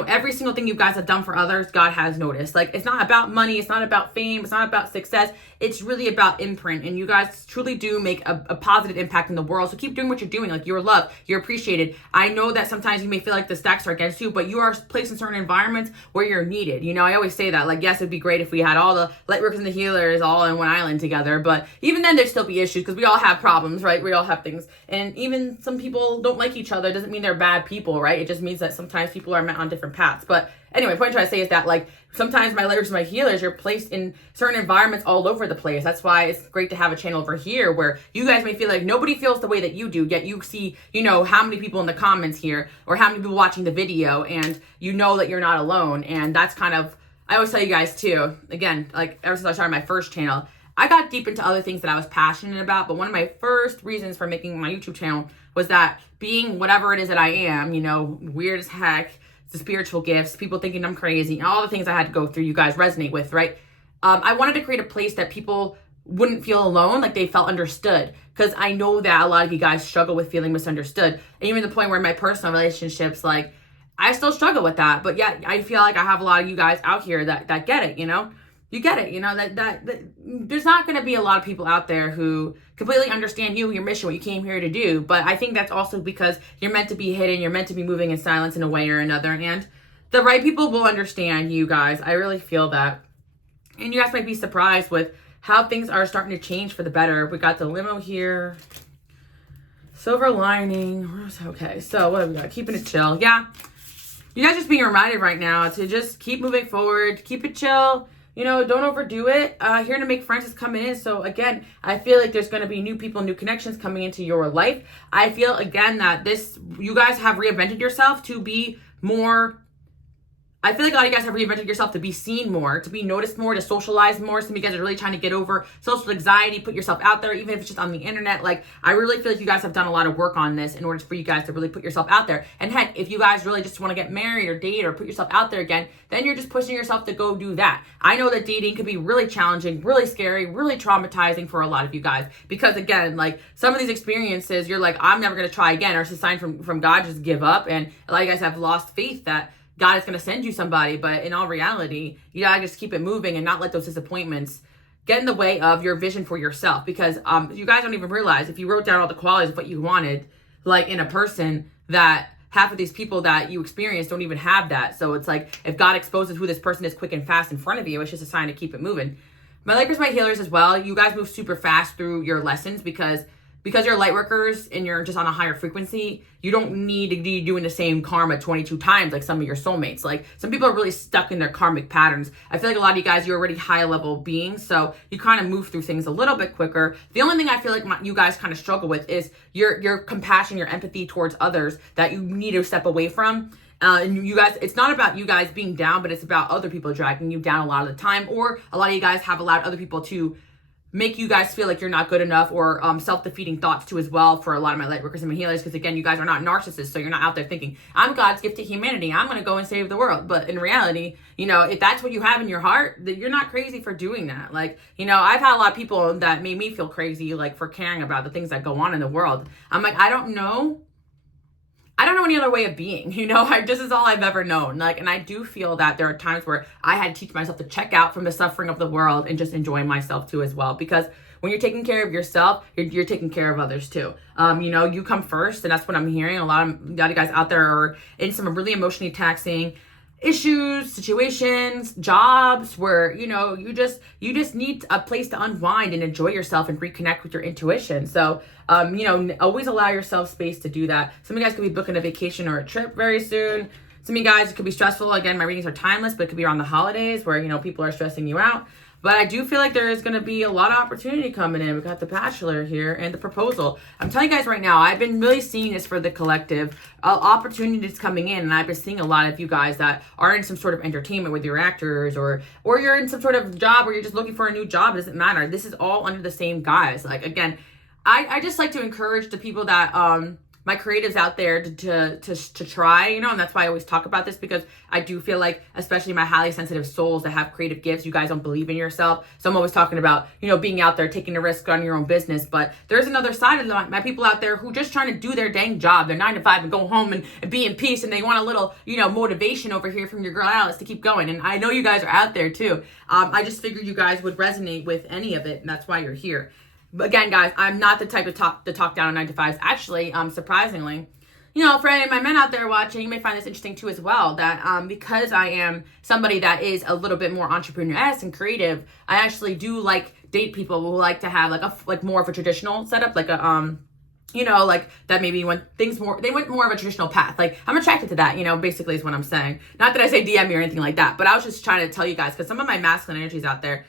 every single thing you guys have done for others, God has noticed. Like, it's not about money. It's not about fame. It's not about success. It's really about imprint. And you guys truly do make a positive impact in the world. So keep doing what you're doing. Like, you're loved, you're appreciated. I know that sometimes you may feel like the stacks are against you, but you are placed in certain environments where you're needed. I always say that, like, yes, it'd be great if we had all the lightworkers and the healers all in one island together, but even then there'd still be issues, because we all have problems, right? We all have things, and even some people don't like each other doesn't mean they're bad people, right? It just means that sometimes people are meant on different paths. But anyway, the point I'm trying to say is that, like, sometimes my lightworkers and my healers are placed in certain environments all over the place. That's why it's great to have a channel over here where you guys may feel like nobody feels the way that you do, yet you see, how many people in the comments here, or how many people watching the video, and that you're not alone. And that's kind of, I always tell you guys too, again, like ever since I started my first channel, I got deep into other things that I was passionate about. But one of my first reasons for making my YouTube channel was that being whatever it is that I am, weird as heck, the spiritual gifts, people thinking I'm crazy, and all the things I had to go through, you guys resonate with, right? I wanted to create a place that people wouldn't feel alone, like they felt understood. Because I know that a lot of you guys struggle with feeling misunderstood. And even the point where in my personal relationships, like, I still struggle with that. But yeah, I feel like I have a lot of you guys out here that get it, You get it, that there's not going to be a lot of people out there who completely understand you, your mission, what you came here to do. But I think that's also because you're meant to be hidden. You're meant to be moving in silence in a way or another. And the right people will understand you guys. I really feel that. And you guys might be surprised with how things are starting to change for the better. We got the limo here. Silver lining. Okay, so what have we got? Keeping it chill. Yeah. You guys just being reminded right now to just keep moving forward. Keep it chill. Don't overdo it. Here to make friends is coming in. So again, I feel like there's going to be new people, new connections coming into your life. I feel again that you guys have reinvented yourself to be more. I feel like a lot of you guys have reinvented yourself to be seen more, to be noticed more, to socialize more. Some of you guys are really trying to get over social anxiety, put yourself out there, even if it's just on the internet. Like, I really feel like you guys have done a lot of work on this in order for you guys to really put yourself out there. And heck, if you guys really just want to get married or date or put yourself out there again, then you're just pushing yourself to go do that. I know that dating can be really challenging, really scary, really traumatizing for a lot of you guys. Because again, like, some of these experiences, you're like, I'm never going to try again, or it's a sign from God, just give up. And a lot of you guys have lost faith that God is going to send you somebody, but in all reality, you gotta just keep it moving and not let those disappointments get in the way of your vision for yourself. Because you guys don't even realize, if you wrote down all the qualities of what you wanted, like in a person, that half of these people that you experience don't even have that. So it's like, if God exposes who this person is quick and fast in front of you, it's just a sign to keep it moving. My Lightworkers, my healers as well, you guys move super fast through your lessons because you're light workers and you're just on a higher frequency. You don't need to be doing the same karma 22 times like some of your soulmates. Like some people are really stuck in their karmic patterns. I feel like a lot of you guys, you're already high level beings, so you kind of move through things a little bit quicker. The only thing I feel like you guys kind of struggle with is your compassion, your empathy towards others that you need to step away from. And you guys, it's not about you guys being down, but it's about other people dragging you down a lot of the time, or a lot of you guys have allowed other people to make you guys feel like you're not good enough, or self-defeating thoughts too as well for a lot of my light workers and my healers, because again, you guys are not narcissists, so you're not out there thinking, I'm God's gift to humanity, I'm going to go and save the world. But in reality, you know, if that's what you have in your heart, that you're not crazy for doing that. Like, you know, I've had a lot of people that made me feel crazy, like for caring about the things that go on in the world. I'm like, I don't know any other way of being, you know. This is all I've ever known. Like, and I do feel that there are times where I had to teach myself to check out from the suffering of the world and just enjoy myself too as well. Because when you're taking care of yourself, you're taking care of others too. You know, you come first, and that's what I'm hearing. A lot of guys out there are in some really emotionally taxing issues, situations, jobs where, you know, you just need a place to unwind and enjoy yourself and reconnect with your intuition. So, you know, always allow yourself space to do that. Some of you guys could be booking a vacation or a trip very soon. Some of you guys, it could be stressful. Again, my readings are timeless, but it could be around the holidays where, you know, people are stressing you out. But I do feel like there is going to be a lot of opportunity coming in. We got the Bachelor here and the proposal. I'm telling you guys right now, I've been really seeing this for the collective. Opportunities coming in, and I've been seeing a lot of you guys that are in some sort of entertainment with your actors, or you're in some sort of job where you're just looking for a new job. It doesn't matter. This is all under the same guise. Like, again, I just like to encourage the people that my creatives out there to try, you know, and that's why I always talk about this, because I do feel like, especially my highly sensitive souls that have creative gifts, you guys don't believe in yourself. So I'm always talking about, you know, being out there, taking a risk on your own business. But there's another side of my people out there who just trying to do their dang job, their 9 to 5, and go home and be in peace. And they want a little, you know, motivation over here from your girl Alice to keep going. And I know you guys are out there too. I just figured you guys would resonate with any of it, and that's why you're here. But again, guys, I'm not the type to talk down on 9 to 5s. Actually, surprisingly, you know, for any of my men out there watching, you may find this interesting too as well, that because I am somebody that is a little bit more entrepreneur-esque and creative, I actually do like date people who like to have like more of a traditional setup, like a you know, like that maybe when things they went more of a traditional path. Like, I'm attracted to that, you know, basically is what I'm saying. Not that I say DM me or anything like that, but I was just trying to tell you guys, because some of my masculine energies out there,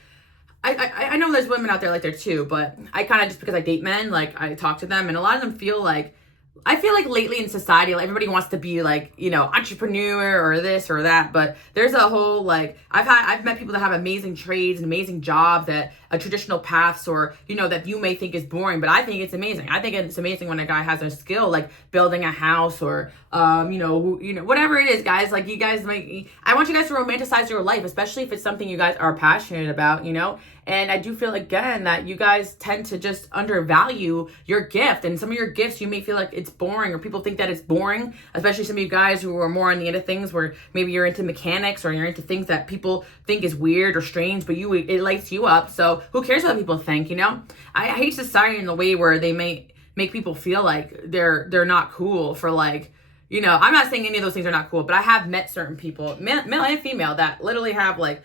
I know there's women out there like there too, but I kind of, just because I date men, like I talk to them, and a lot of them feel like, I feel like lately in society, like everybody wants to be like, you know, entrepreneur or this or that, but there's a whole, like, I've met people that have amazing trades and amazing jobs that traditional paths, or, you know, that you may think is boring, but I think it's amazing. I think it's amazing when a guy has a skill like building a house, or you know, whatever it is, guys. Like, you guys I want you guys to romanticize your life, especially if it's something you guys are passionate about, you know. And I do feel, again, that you guys tend to just undervalue your gift. And some of your gifts, you may feel like it's boring, or people think that it's boring, especially some of you guys who are more on the end of things where maybe you're into mechanics, or you're into things that people think is weird or strange, but it lights you up. So who cares what people think, you know? I hate society in the way where they may make people feel like they're not cool for, like, you know, I'm not saying any of those things are not cool, but I have met certain people, male and female, that literally have like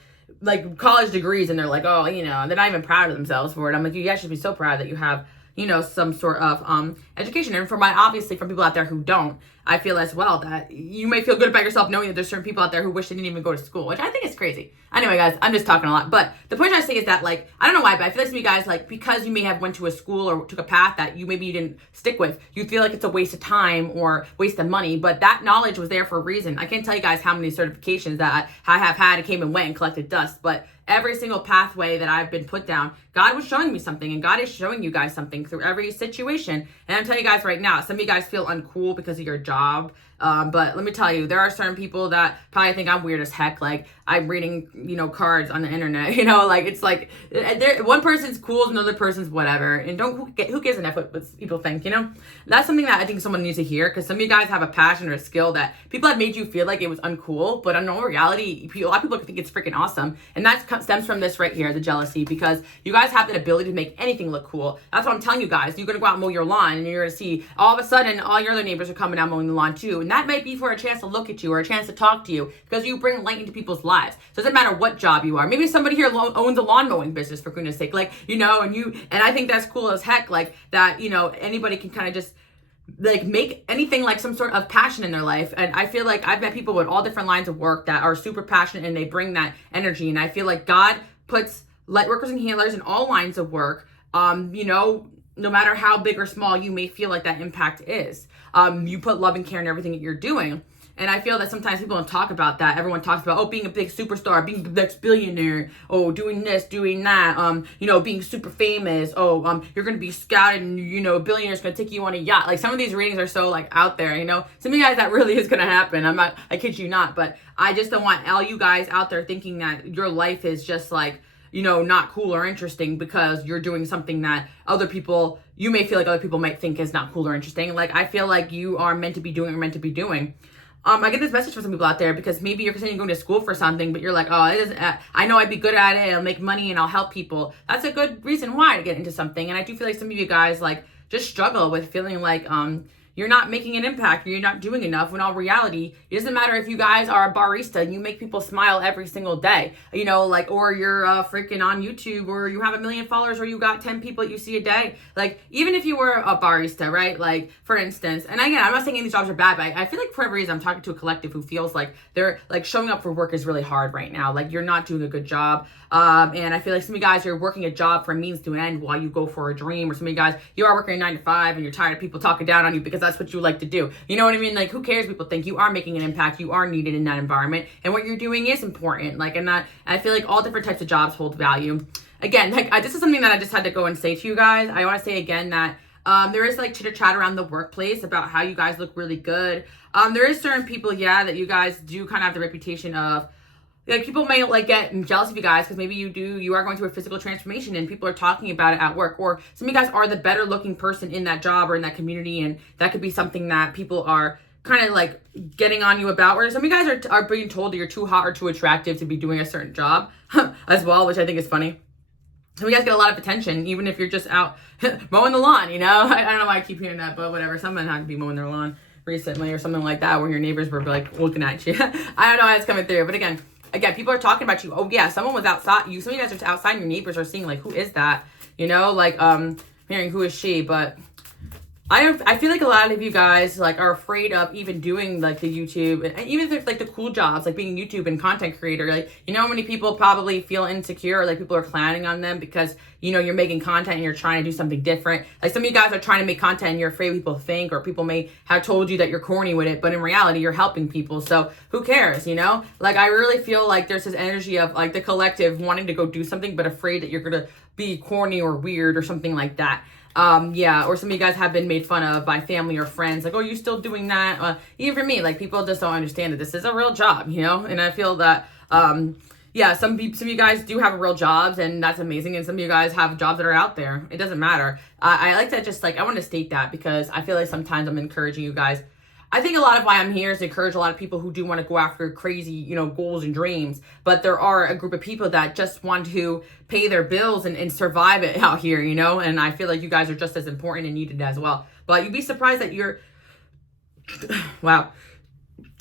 college degrees, and they're like, oh, you know, they're not even proud of themselves for it. I'm like, you guys should be so proud that you have, you know, some sort of education. And obviously from people out there who don't, I feel as well that you may feel good about yourself knowing that there's certain people out there who wish they didn't even go to school, which I think is crazy. Anyway, guys, I'm just talking a lot. But the point I say is that, like, I don't know why, but I feel like some of you guys, like, because you may have went to a school or took a path that you didn't stick with, you feel like it's a waste of time or waste of money. But that knowledge was there for a reason. I can't tell you guys how many certifications that I have had and came and went and collected dust, but every single pathway that I've been put down, God was showing me something, and God is showing you guys something through every situation. And I'm telling you guys right now, some of you guys feel uncool because of your job. But let me tell you, there are certain people that probably think I'm weird as heck. Like, I'm reading, you know, cards on the internet, you know, like, it's like, one person's cool, another person's whatever. And who gives an F what people think, you know? That's something that I think someone needs to hear, because some of you guys have a passion or a skill that people have made you feel like it was uncool, but in all reality, a lot of people think it's freaking awesome. And that stems from this right here, the jealousy, because you guys have the ability to make anything look cool. That's what I'm telling you guys. You're going to go out and mow your lawn, and you're going to see all of a sudden all your other neighbors are coming out mowing the lawn too. And that might be for a chance to look at you or a chance to talk to you, because you bring light into people's lives. So it doesn't matter what job you are. Maybe somebody here owns a lawn mowing business, for goodness sake, like, and I think that's cool as heck, like that, anybody can kind of just like make anything like some sort of passion in their life. And I feel like I've met people with all different lines of work that are super passionate and they bring that energy. And I feel like God puts light workers and healers in all lines of work. No matter how big or small you may feel like that impact is, you put love and care in everything that you're doing. And I feel that sometimes people don't talk about that. Everyone talks about, being a big superstar, being the next billionaire, doing this, doing that, being super famous, you're going to be scouted and, billionaire's going to take you on a yacht. Like, some of these readings are so, like, out there, Some of you guys, that really is going to happen. I kid you not, but I just don't want all you guys out there thinking that your life is just, like, not cool or interesting because you're doing something that you may feel like other people might think is not cool or interesting. Like, I feel like you are meant to be doing or meant to be doing. I get this message from some people out there because maybe you're considering going to school for something, but you're like, I know I'd be good at it. I'll make money and I'll help people. That's a good reason why to get into something. And I do feel like some of you guys, like, just struggle with feeling like, you're not making an impact, or you're not doing enough, when all reality, it doesn't matter if you guys are a barista and you make people smile every single day, or you're freaking on YouTube, or you have 1 million followers, or you got 10 people that you see a day. Like, even if you were a barista, right? Like, for instance, and again, I'm not saying any of these jobs are bad, but I feel like for every reason I'm talking to a collective who feels like they're like showing up for work is really hard right now. Like, you're not doing a good job. And I feel like some of you guys are working a job for a means to an end while you go for a dream, or some of you guys, you are working a 9 to 5 and you're tired of people talking down on you because that's what you like to do. You know what I mean? Like, who cares? People think you are making an impact. You are needed in that environment, and what you're doing is important. Like, I feel like all different types of jobs hold value. Again, this is something that I just had to go and say to you guys. I want to say again that there is like chitter chat around the workplace about how you guys look really good. There is certain people, that you guys do kind of have the reputation of, like, people may like get jealous of you guys because maybe you are going through a physical transformation and people are talking about it at work, or some of you guys are the better looking person in that job or in that community, and that could be something that people are kind of like getting on you about, or some of you guys are being told that you're too hot or too attractive to be doing a certain job as well, which I think is funny. So you guys get a lot of attention, even if you're just out mowing the lawn, I don't know why I keep hearing that, but whatever. Someone had to be mowing their lawn recently or something like that, where your neighbors were like looking at you. I don't know how it's coming through, but again, people are talking about you. Oh yeah, someone was outside. Some of you guys are outside and your neighbors are seeing, like, who is that? Hearing who is she, but I feel like a lot of you guys, like, are afraid of even doing, like, the YouTube, and even if it's like the cool jobs, like being YouTube and content creator. Like, how many people probably feel insecure, or like people are clowning on them because, you're making content and you're trying to do something different. Like, some of you guys are trying to make content and you're afraid what people think, or people may have told you that you're corny with it, but in reality, you're helping people. So who cares, Like, I really feel like there's this energy of, like, the collective wanting to go do something, but afraid that you're going to be corny or weird or something like that. Or some of you guys have been made fun of by family or friends, like, oh, you still doing that? Even for me, like, people just don't understand that this is a real job, and I feel that, some of you guys do have real jobs, and that's amazing, and some of you guys have jobs that are out there. It doesn't matter. I like to just, like, I want to state that because I feel like sometimes I'm encouraging you guys. I think a lot of why I'm here is to encourage a lot of people who do want to go after crazy, goals and dreams. But there are a group of people that just want to pay their bills and survive it out here, And I feel like you guys are just as important and needed as well. But you'd be surprised that wow.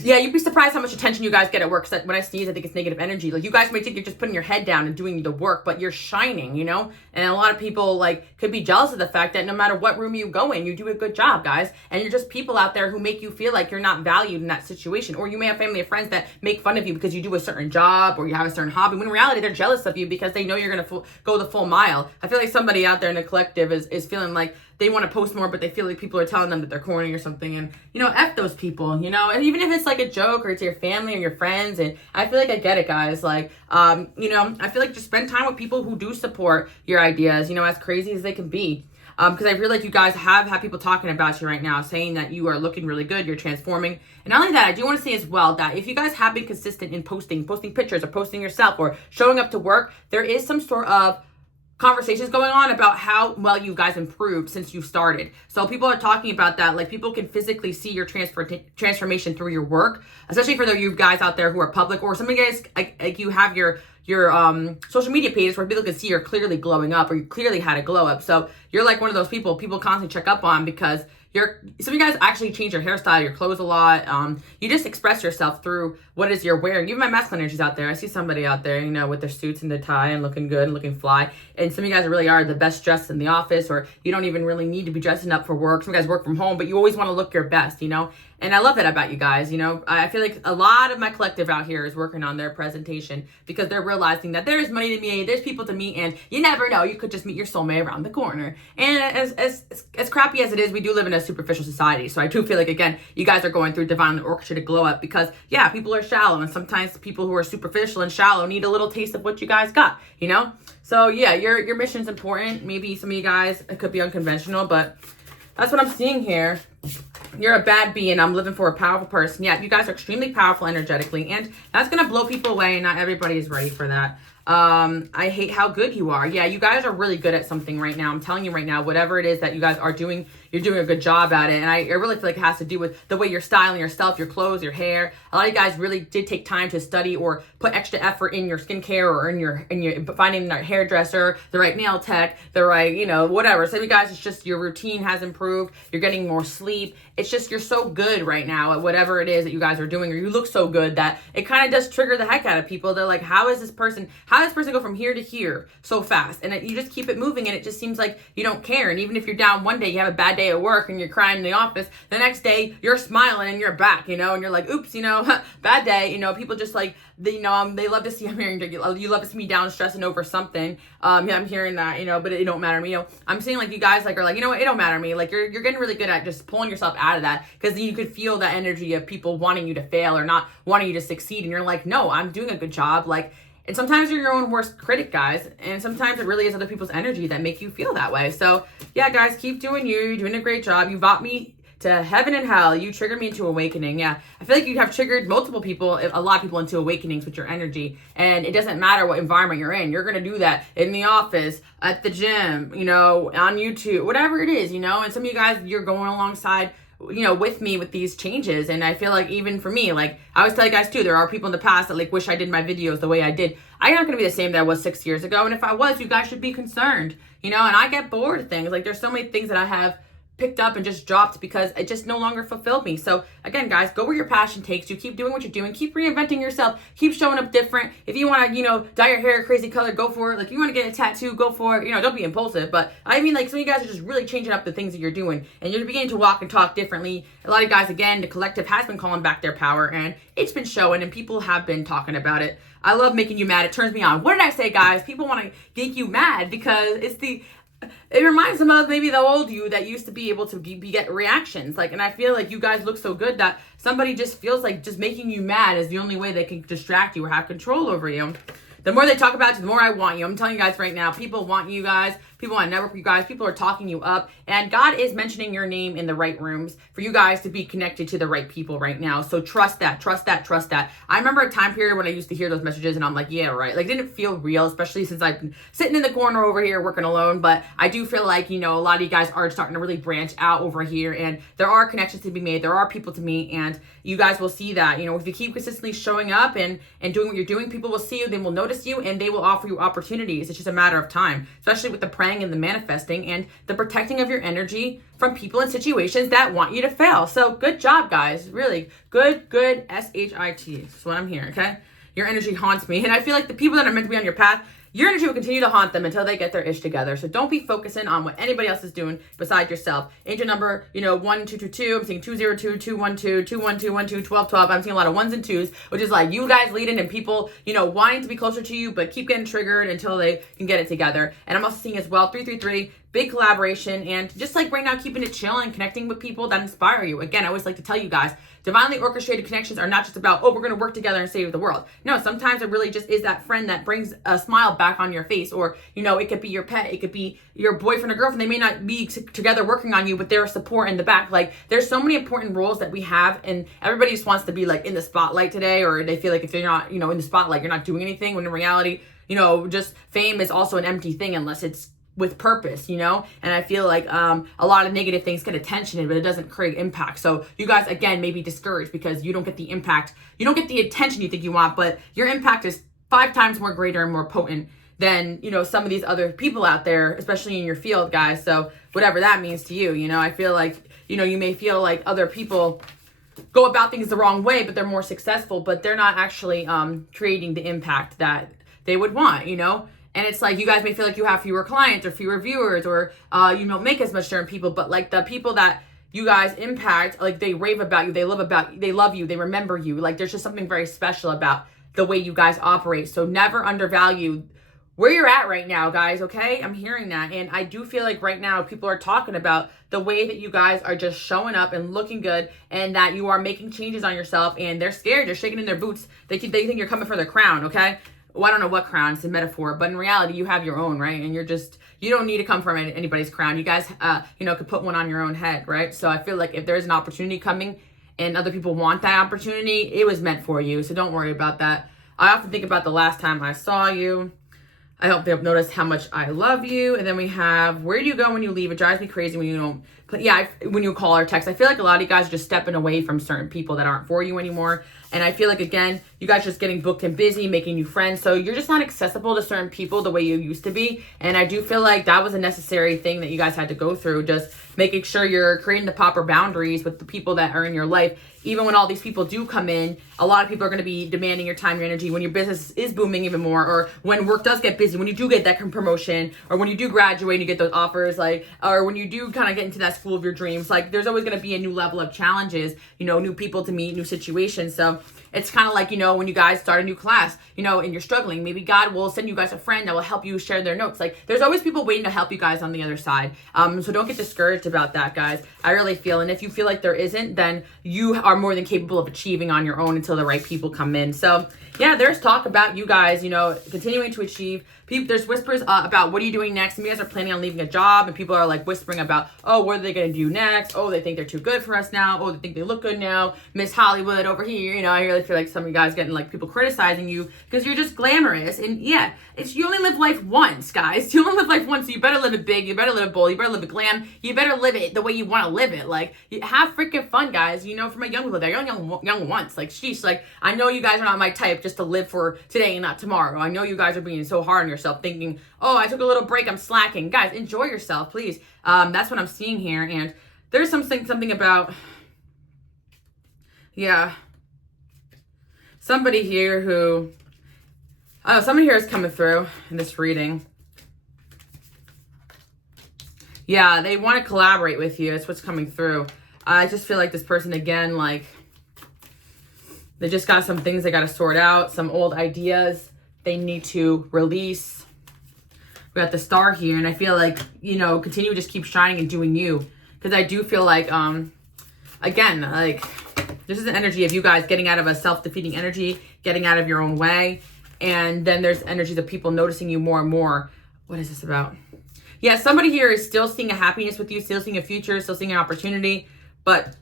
Yeah, you'd be surprised how much attention you guys get at work. So when I sneeze, I think it's negative energy. Like, you guys may think you're just putting your head down and doing the work, but you're shining, And a lot of people, like, could be jealous of the fact that no matter what room you go in, you do a good job, guys. And you're just people out there who make you feel like you're not valued in that situation. Or you may have family or friends that make fun of you because you do a certain job or you have a certain hobby, when in reality, they're jealous of you because they know you're going to go the full mile. I feel like somebody out there in the collective is feeling like they want to post more, but they feel like people are telling them that they're corny or something. And, F those people, and even if it's like a joke or it's your family or your friends. And I feel like I get it, guys. Like, I feel like just spend time with people who do support your ideas, as crazy as they can be. Because I feel like you guys have had people talking about you right now, saying that you are looking really good, you're transforming. And not only that, I do want to say as well that if you guys have been consistent in posting pictures or posting yourself or showing up to work, there is some sort of conversations going on about how well you guys improved since you started. So people are talking about that. Like, people can physically see your transformation through your work, especially for you guys out there who are public, or some of you guys, like you have your social media pages where people can see you're clearly glowing up, or you clearly had a glow up. So you're like one of those people constantly check up on because some of you guys actually change your hairstyle, your clothes a lot. You just express yourself through what it is you're wearing. Even my masculine energies out there. I see somebody out there, you know, with their suits and their tie and looking good and looking fly. And some of you guys really are the best dressed in the office, or you don't even really need to be dressing up for work. Some of you guys work from home, but you always want to look your best, you know? And I love that about you guys, you know? I feel like a lot of my collective out here is working on their presentation because they're realizing that there's money to be made, there's people to meet, and you never know, you could just meet your soulmate around the corner. And as crappy as it is, we do live in a superficial society. So I do feel like, again, you guys are going through divinely orchestrated glow up because, yeah, people are shallow, and sometimes people who are superficial and shallow need a little taste of what you guys got, you know? So yeah, your mission's important. Maybe some of you guys, it could be unconventional, but that's what I'm seeing here. You're a bad bee, and I'm living for a powerful person. Yeah, you guys are extremely powerful energetically, and that's going to blow people away, and not everybody is ready for that. I hate how good you are. Yeah, you guys are really good at something right now. I'm telling you right now, whatever it is that you guys are doing, you're doing a good job at it. And I really feel like it has to do with the way you're styling yourself, your clothes, your hair. A lot of you guys really did take time to study or put extra effort in your skincare or in your finding the right hairdresser, the right nail tech, the right, you know, whatever. Some of you guys, it's just your routine has improved. You're getting more sleep. It's just you're so good right now at whatever it is that you guys are doing, or you look so good that it kind of does trigger the heck out of people. They're like, how does this person go from here to here so fast? And you just keep it moving, and it just seems like you don't care. And even if you're down one day, you have a bad day at work and you're crying in the office, the next day you're smiling and you're back, you know, and you're like, oops, you know, bad day. You know, people just like, they love to see, I'm hearing, you love to see me down stressing over something. Yeah, I'm hearing that, you know, but it don't matter to me. You know, I'm seeing like you guys like are like, you know what, it don't matter to me. Like you're getting really good at just pulling yourself out of that, because you could feel that energy of people wanting you to fail or not wanting you to succeed. And you're like, no, I'm doing a good job. Like, and sometimes you're your own worst critic, guys. And sometimes it really is other people's energy that make you feel that way. So yeah, guys, keep doing you. You're doing a great job. You brought me to heaven and hell. You triggered me into awakening. Yeah, I feel like you have triggered multiple people, a lot of people, into awakenings with your energy. And it doesn't matter what environment you're in. You're going to do that in the office, at the gym, you know, on YouTube, whatever it is, you know. And some of you guys, you're going alongside, you know, with me with these changes. And I feel like even for me, like I always tell you guys too, there are people in the past that like wish I did my videos the way I did. I'm not going to be the same that I was 6 years ago. And if I was, you guys should be concerned, you know. And I get bored of things. Like there's so many things that I have picked up and just dropped because it just no longer fulfilled me. So again, guys, go where your passion takes you. Keep doing what you're doing. Keep reinventing yourself. Keep showing up different. If you want to, you know, dye your hair a crazy color, go for it. Like, you want to get a tattoo, go for it. You know, don't be impulsive. But I mean, like, some of you guys are just really changing up the things that you're doing, and you're beginning to walk and talk differently. A lot of guys, again, the collective has been calling back their power, and it's been showing, and people have been talking about it. I love making you mad. It turns me on. What did I say, guys? People want to make you mad because it reminds them of maybe the old you that used to be able to get reactions. Like, and I feel like you guys look so good that somebody just feels like just making you mad is the only way they can distract you or have control over you. The more they talk about you, the more I want you. I'm telling you guys right now, people want you guys. People want to network with you guys. People are talking you up. And God is mentioning your name in the right rooms for you guys to be connected to the right people right now. So trust that, trust that, trust that. I remember a time period when I used to hear those messages and I'm like, yeah, right. Like, it didn't feel real, especially since I've been sitting in the corner over here working alone. But I do feel like, you know, a lot of you guys are starting to really branch out over here, and there are connections to be made. There are people to meet, and you guys will see that. You know, if you keep consistently showing up and doing what you're doing, people will see you, they will notice you, and they will offer you opportunities. It's just a matter of time, especially with the praying and the manifesting and the protecting of your energy from people and situations that want you to fail. So good job, guys. Really good, S-H-I-T. That's what I'm hearing, okay? Your energy haunts me, and I feel like the people that are meant to be on your path, your energy will continue to haunt them until they get their ish together. So don't be focusing on what anybody else is doing beside yourself. Angel number, you know, 1222. I'm seeing 202, 212, 212, 1212. I'm seeing a lot of ones and twos, which is like you guys leading and people, you know, wanting to be closer to you, but keep getting triggered until they can get it together. And I'm also seeing as well 333. Big collaboration, and just like right now, keeping it chill and connecting with people that inspire you. Again, I always like to tell you guys, divinely orchestrated connections are not just about, oh, we're going to work together and save the world. No, sometimes it really just is that friend that brings a smile back on your face. Or, you know, it could be your pet, it could be your boyfriend or girlfriend. They may not be together working on you, but they're a support in the back. Like, there's so many important roles that we have, and everybody just wants to be like in the spotlight today, or they feel like if you're not, you know, in the spotlight, you're not doing anything, when in reality, you know, just fame is also an empty thing unless it's with purpose, you know. And I feel like a lot of negative things get attention, but it doesn't create impact. So you guys, again, may be discouraged because you don't get the impact, you don't get the attention you think you want, but your impact is 5 times more greater and more potent than, you know, some of these other people out there, especially in your field, guys. So whatever that means to you, you know, I feel like you know, you may feel like other people go about things the wrong way, but they're more successful, but they're not actually creating the impact that they would want, you know? And it's like, you guys may feel like you have fewer clients or fewer viewers, or you don't make as much certain people, but like the people that you guys impact, like they rave about you, they love you, they remember you. Like there's just something very special about the way you guys operate. So never undervalue where you're at right now, guys, okay? I'm hearing that. And I do feel like right now people are talking about the way that you guys are just showing up and looking good, and that you are making changes on yourself, and they're scared. They're shaking in their boots. They think you're coming for their crown, okay? Well, I don't know what crown. It's a metaphor. But in reality, you have your own, right? And you don't need to come from anybody's crown. You guys, you know, could put one on your own head, right? So I feel like if there's an opportunity coming and other people want that opportunity, it was meant for you. So don't worry about that. I often think about the last time I saw you. I hope they've noticed how much I love you. And then we have, where do you go when you leave? It drives me crazy when you don't, but yeah, when you call or text. I feel like a lot of you guys are just stepping away from certain people that aren't for you anymore. And I feel like, again, you guys just getting booked and busy, making new friends. So you're just not accessible to certain people the way you used to be. And I do feel like that was a necessary thing that you guys had to go through. Just making sure you're creating the proper boundaries with the people that are in your life. Even when all these people do come in, a lot of people are going to be demanding your time, your energy when your business is booming even more, or when work does get busy, when you do get that promotion, or when you do graduate and you get those offers, like, or when you do kind of get into that school of your dreams. Like, there's always going to be a new level of challenges, you know, new people to meet, new situations. So it's kind of like, you know, when you guys start a new class, you know, and you're struggling, maybe God will send you guys a friend that will help you share their notes. Like, there's always people waiting to help you guys on the other side. So don't get discouraged about that, guys. I really feel, and if you feel like there isn't, then you are more than capable of achieving on your own until the right people come in. So yeah, there's talk about you guys, you know, continuing to achieve. There's whispers about what are you doing next? And you guys are planning on leaving a job, and people are like whispering about, oh, what are they going to do next? Oh, they think they're too good for us now. Oh, they think they look good now. Miss Hollywood over here. You know, I really feel like some of you guys getting like people criticizing you because you're just glamorous. And yeah, you only live life once, guys. You only live life once, so you better live it big. You better live it bold. You better live it glam. You better live it the way you want to live it. Like, have freaking fun, guys. You know, for my young people there, young once. Like, sheesh. Like, I know you guys are not my type just to live for today and not tomorrow. I know you guys are being so hard on yourself, thinking, oh, I took a little break, I'm slacking. Guys, enjoy yourself, please. That's what I'm seeing here. And there's something about, yeah, somebody here who, oh, somebody here is coming through in this reading. Yeah, they want to collaborate with you. That's what's coming through. I just feel like this person, again, like, they just got some things they got to sort out, some old ideas they need to release. We got the star here, and I feel like, you know, continue to just keep shining and doing you. Because I do feel like, again, like, this is an energy of you guys getting out of a self-defeating energy, getting out of your own way. And then there's energies of people noticing you more and more. What is this about? Yeah, somebody here is still seeing a happiness with you, still seeing a future, still seeing an opportunity, but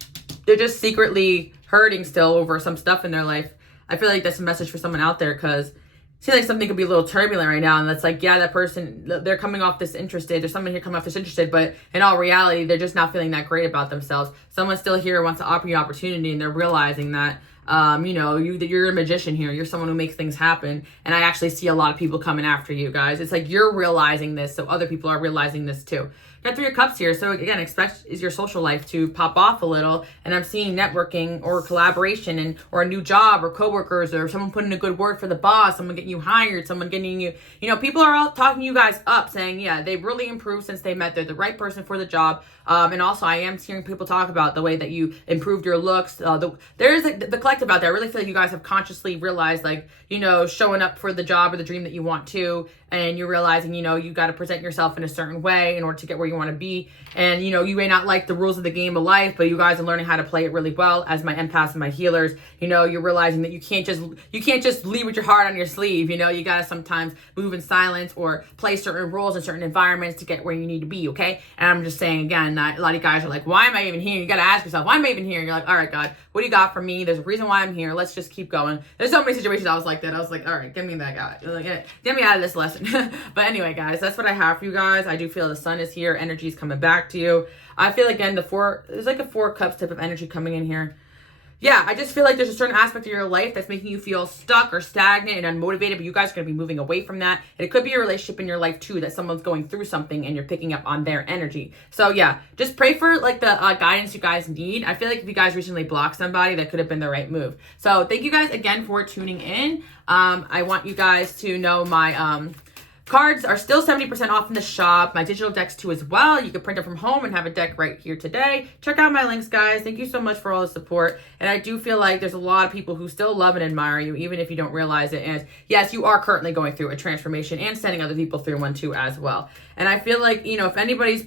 they're just secretly hurting still over some stuff in their life. I feel like that's a message for someone out there, because it seems like something could be a little turbulent right now, and that's like, yeah, that person, they're coming off disinterested. There's someone here coming off disinterested, but in all reality, they're just not feeling that great about themselves. Someone still here wants to offer you an opportunity, and they're realizing that, you know, you're a magician here. You're someone who makes things happen. And I actually see a lot of people coming after you guys. It's like you're realizing this, so other people are realizing this too. Got 3 of Cups here. So again, expect your social life to pop off a little. And I'm seeing networking or collaboration, and or a new job, or coworkers, or someone putting a good word for the boss, someone getting you hired, someone getting you, you know, people are all talking you guys up, saying, yeah, they've really improved since they met. They're the right person for the job. And also I am hearing people talk about the way that you improved your looks. There is the collective out there. I really feel like you guys have consciously realized, like, you know, showing up for the job or the dream that you want to, and you're realizing, you know, you got to present yourself in a certain way in order to get where you want to be. And, you know, you may not like the rules of the game of life, but you guys are learning how to play it really well. As my empaths and my healers, you know, you're realizing that you can't just leave with your heart on your sleeve. You know, you got to sometimes move in silence or play certain roles in certain environments to get where you need to be. Okay. And I'm just saying again, that a lot of you guys are like, why am I even here? You got to ask yourself, why am I even here? And you're like, all right, God, what do you got for me? There's a reason why I'm here. Let's just keep going. There's so many situations I was like that. I was like, all right, give me that guy. Like, get me out of this lesson. But anyway, guys, that's what I have for you guys. I do feel the sun is here. Energy is coming back to you. I feel, again, there's like a 4 of Cups type of energy coming in here. yeah, I just feel like there's a certain aspect of your life that's making you feel stuck or stagnant and unmotivated, but you guys are going to be moving away from that. And it could be a relationship in your life too, that someone's going through something and you're picking up on their energy. So yeah, just pray for like the guidance you guys need. I feel like if you guys recently blocked somebody, that could have been the right move. So thank you guys again for tuning in. I want you guys to know my cards are still 70% off in the shop. My digital decks too as well. You can print them from home and have a deck right here today. Check out my links, guys. Thank you so much for all the support. And I do feel like there's a lot of people who still love and admire you, even if you don't realize it. And yes, you are currently going through a transformation and sending other people through one too as well. And I feel like, if anybody's,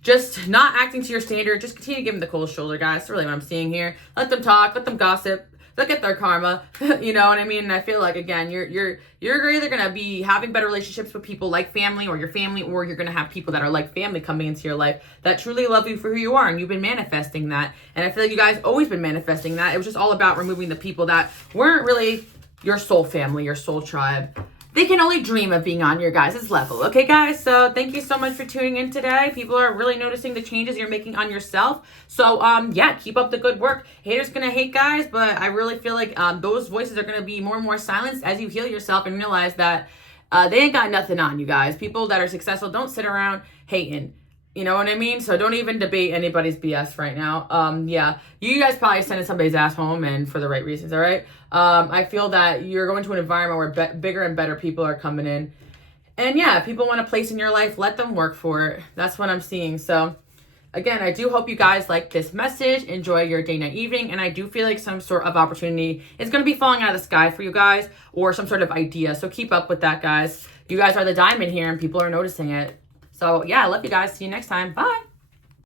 just not acting to your standard, just continue to give them the cold shoulder, guys. That's really what I'm seeing here. Let them talk, let them gossip. Look at their karma, you know what I mean? And I feel like, again, you're either going to be having better relationships with people like family or your family, or you're going to have people that are like family coming into your life that truly love you for who you are, and you've been manifesting that. And I feel like you guys always been manifesting that. It was just all about removing the people that weren't really your soul family, your soul tribe. They can only dream of being on your guys' level. Okay, guys? So thank you so much for tuning in today. People are really noticing the changes you're making on yourself. So, yeah, keep up the good work. Haters gonna hate, guys, but I really feel like those voices are gonna be more and more silenced as you heal yourself and realize that they ain't got nothing on you guys. People that are successful don't sit around hating. You know what I mean? So don't even debate anybody's BS right now. Yeah, you guys probably sending somebody's ass home, and for the right reasons, all right? I feel that you're going to an environment where bigger and better people are coming in. And yeah, if people want a place in your life, let them work for it. That's what I'm seeing. So again, I do hope you guys like this message. Enjoy your day, night, evening. And I do feel like some sort of opportunity is going to be falling out of the sky for you guys, or some sort of idea. So keep up with that, guys. You guys are the diamond here, and people are noticing it. So yeah, I love you guys. See you next time. Bye.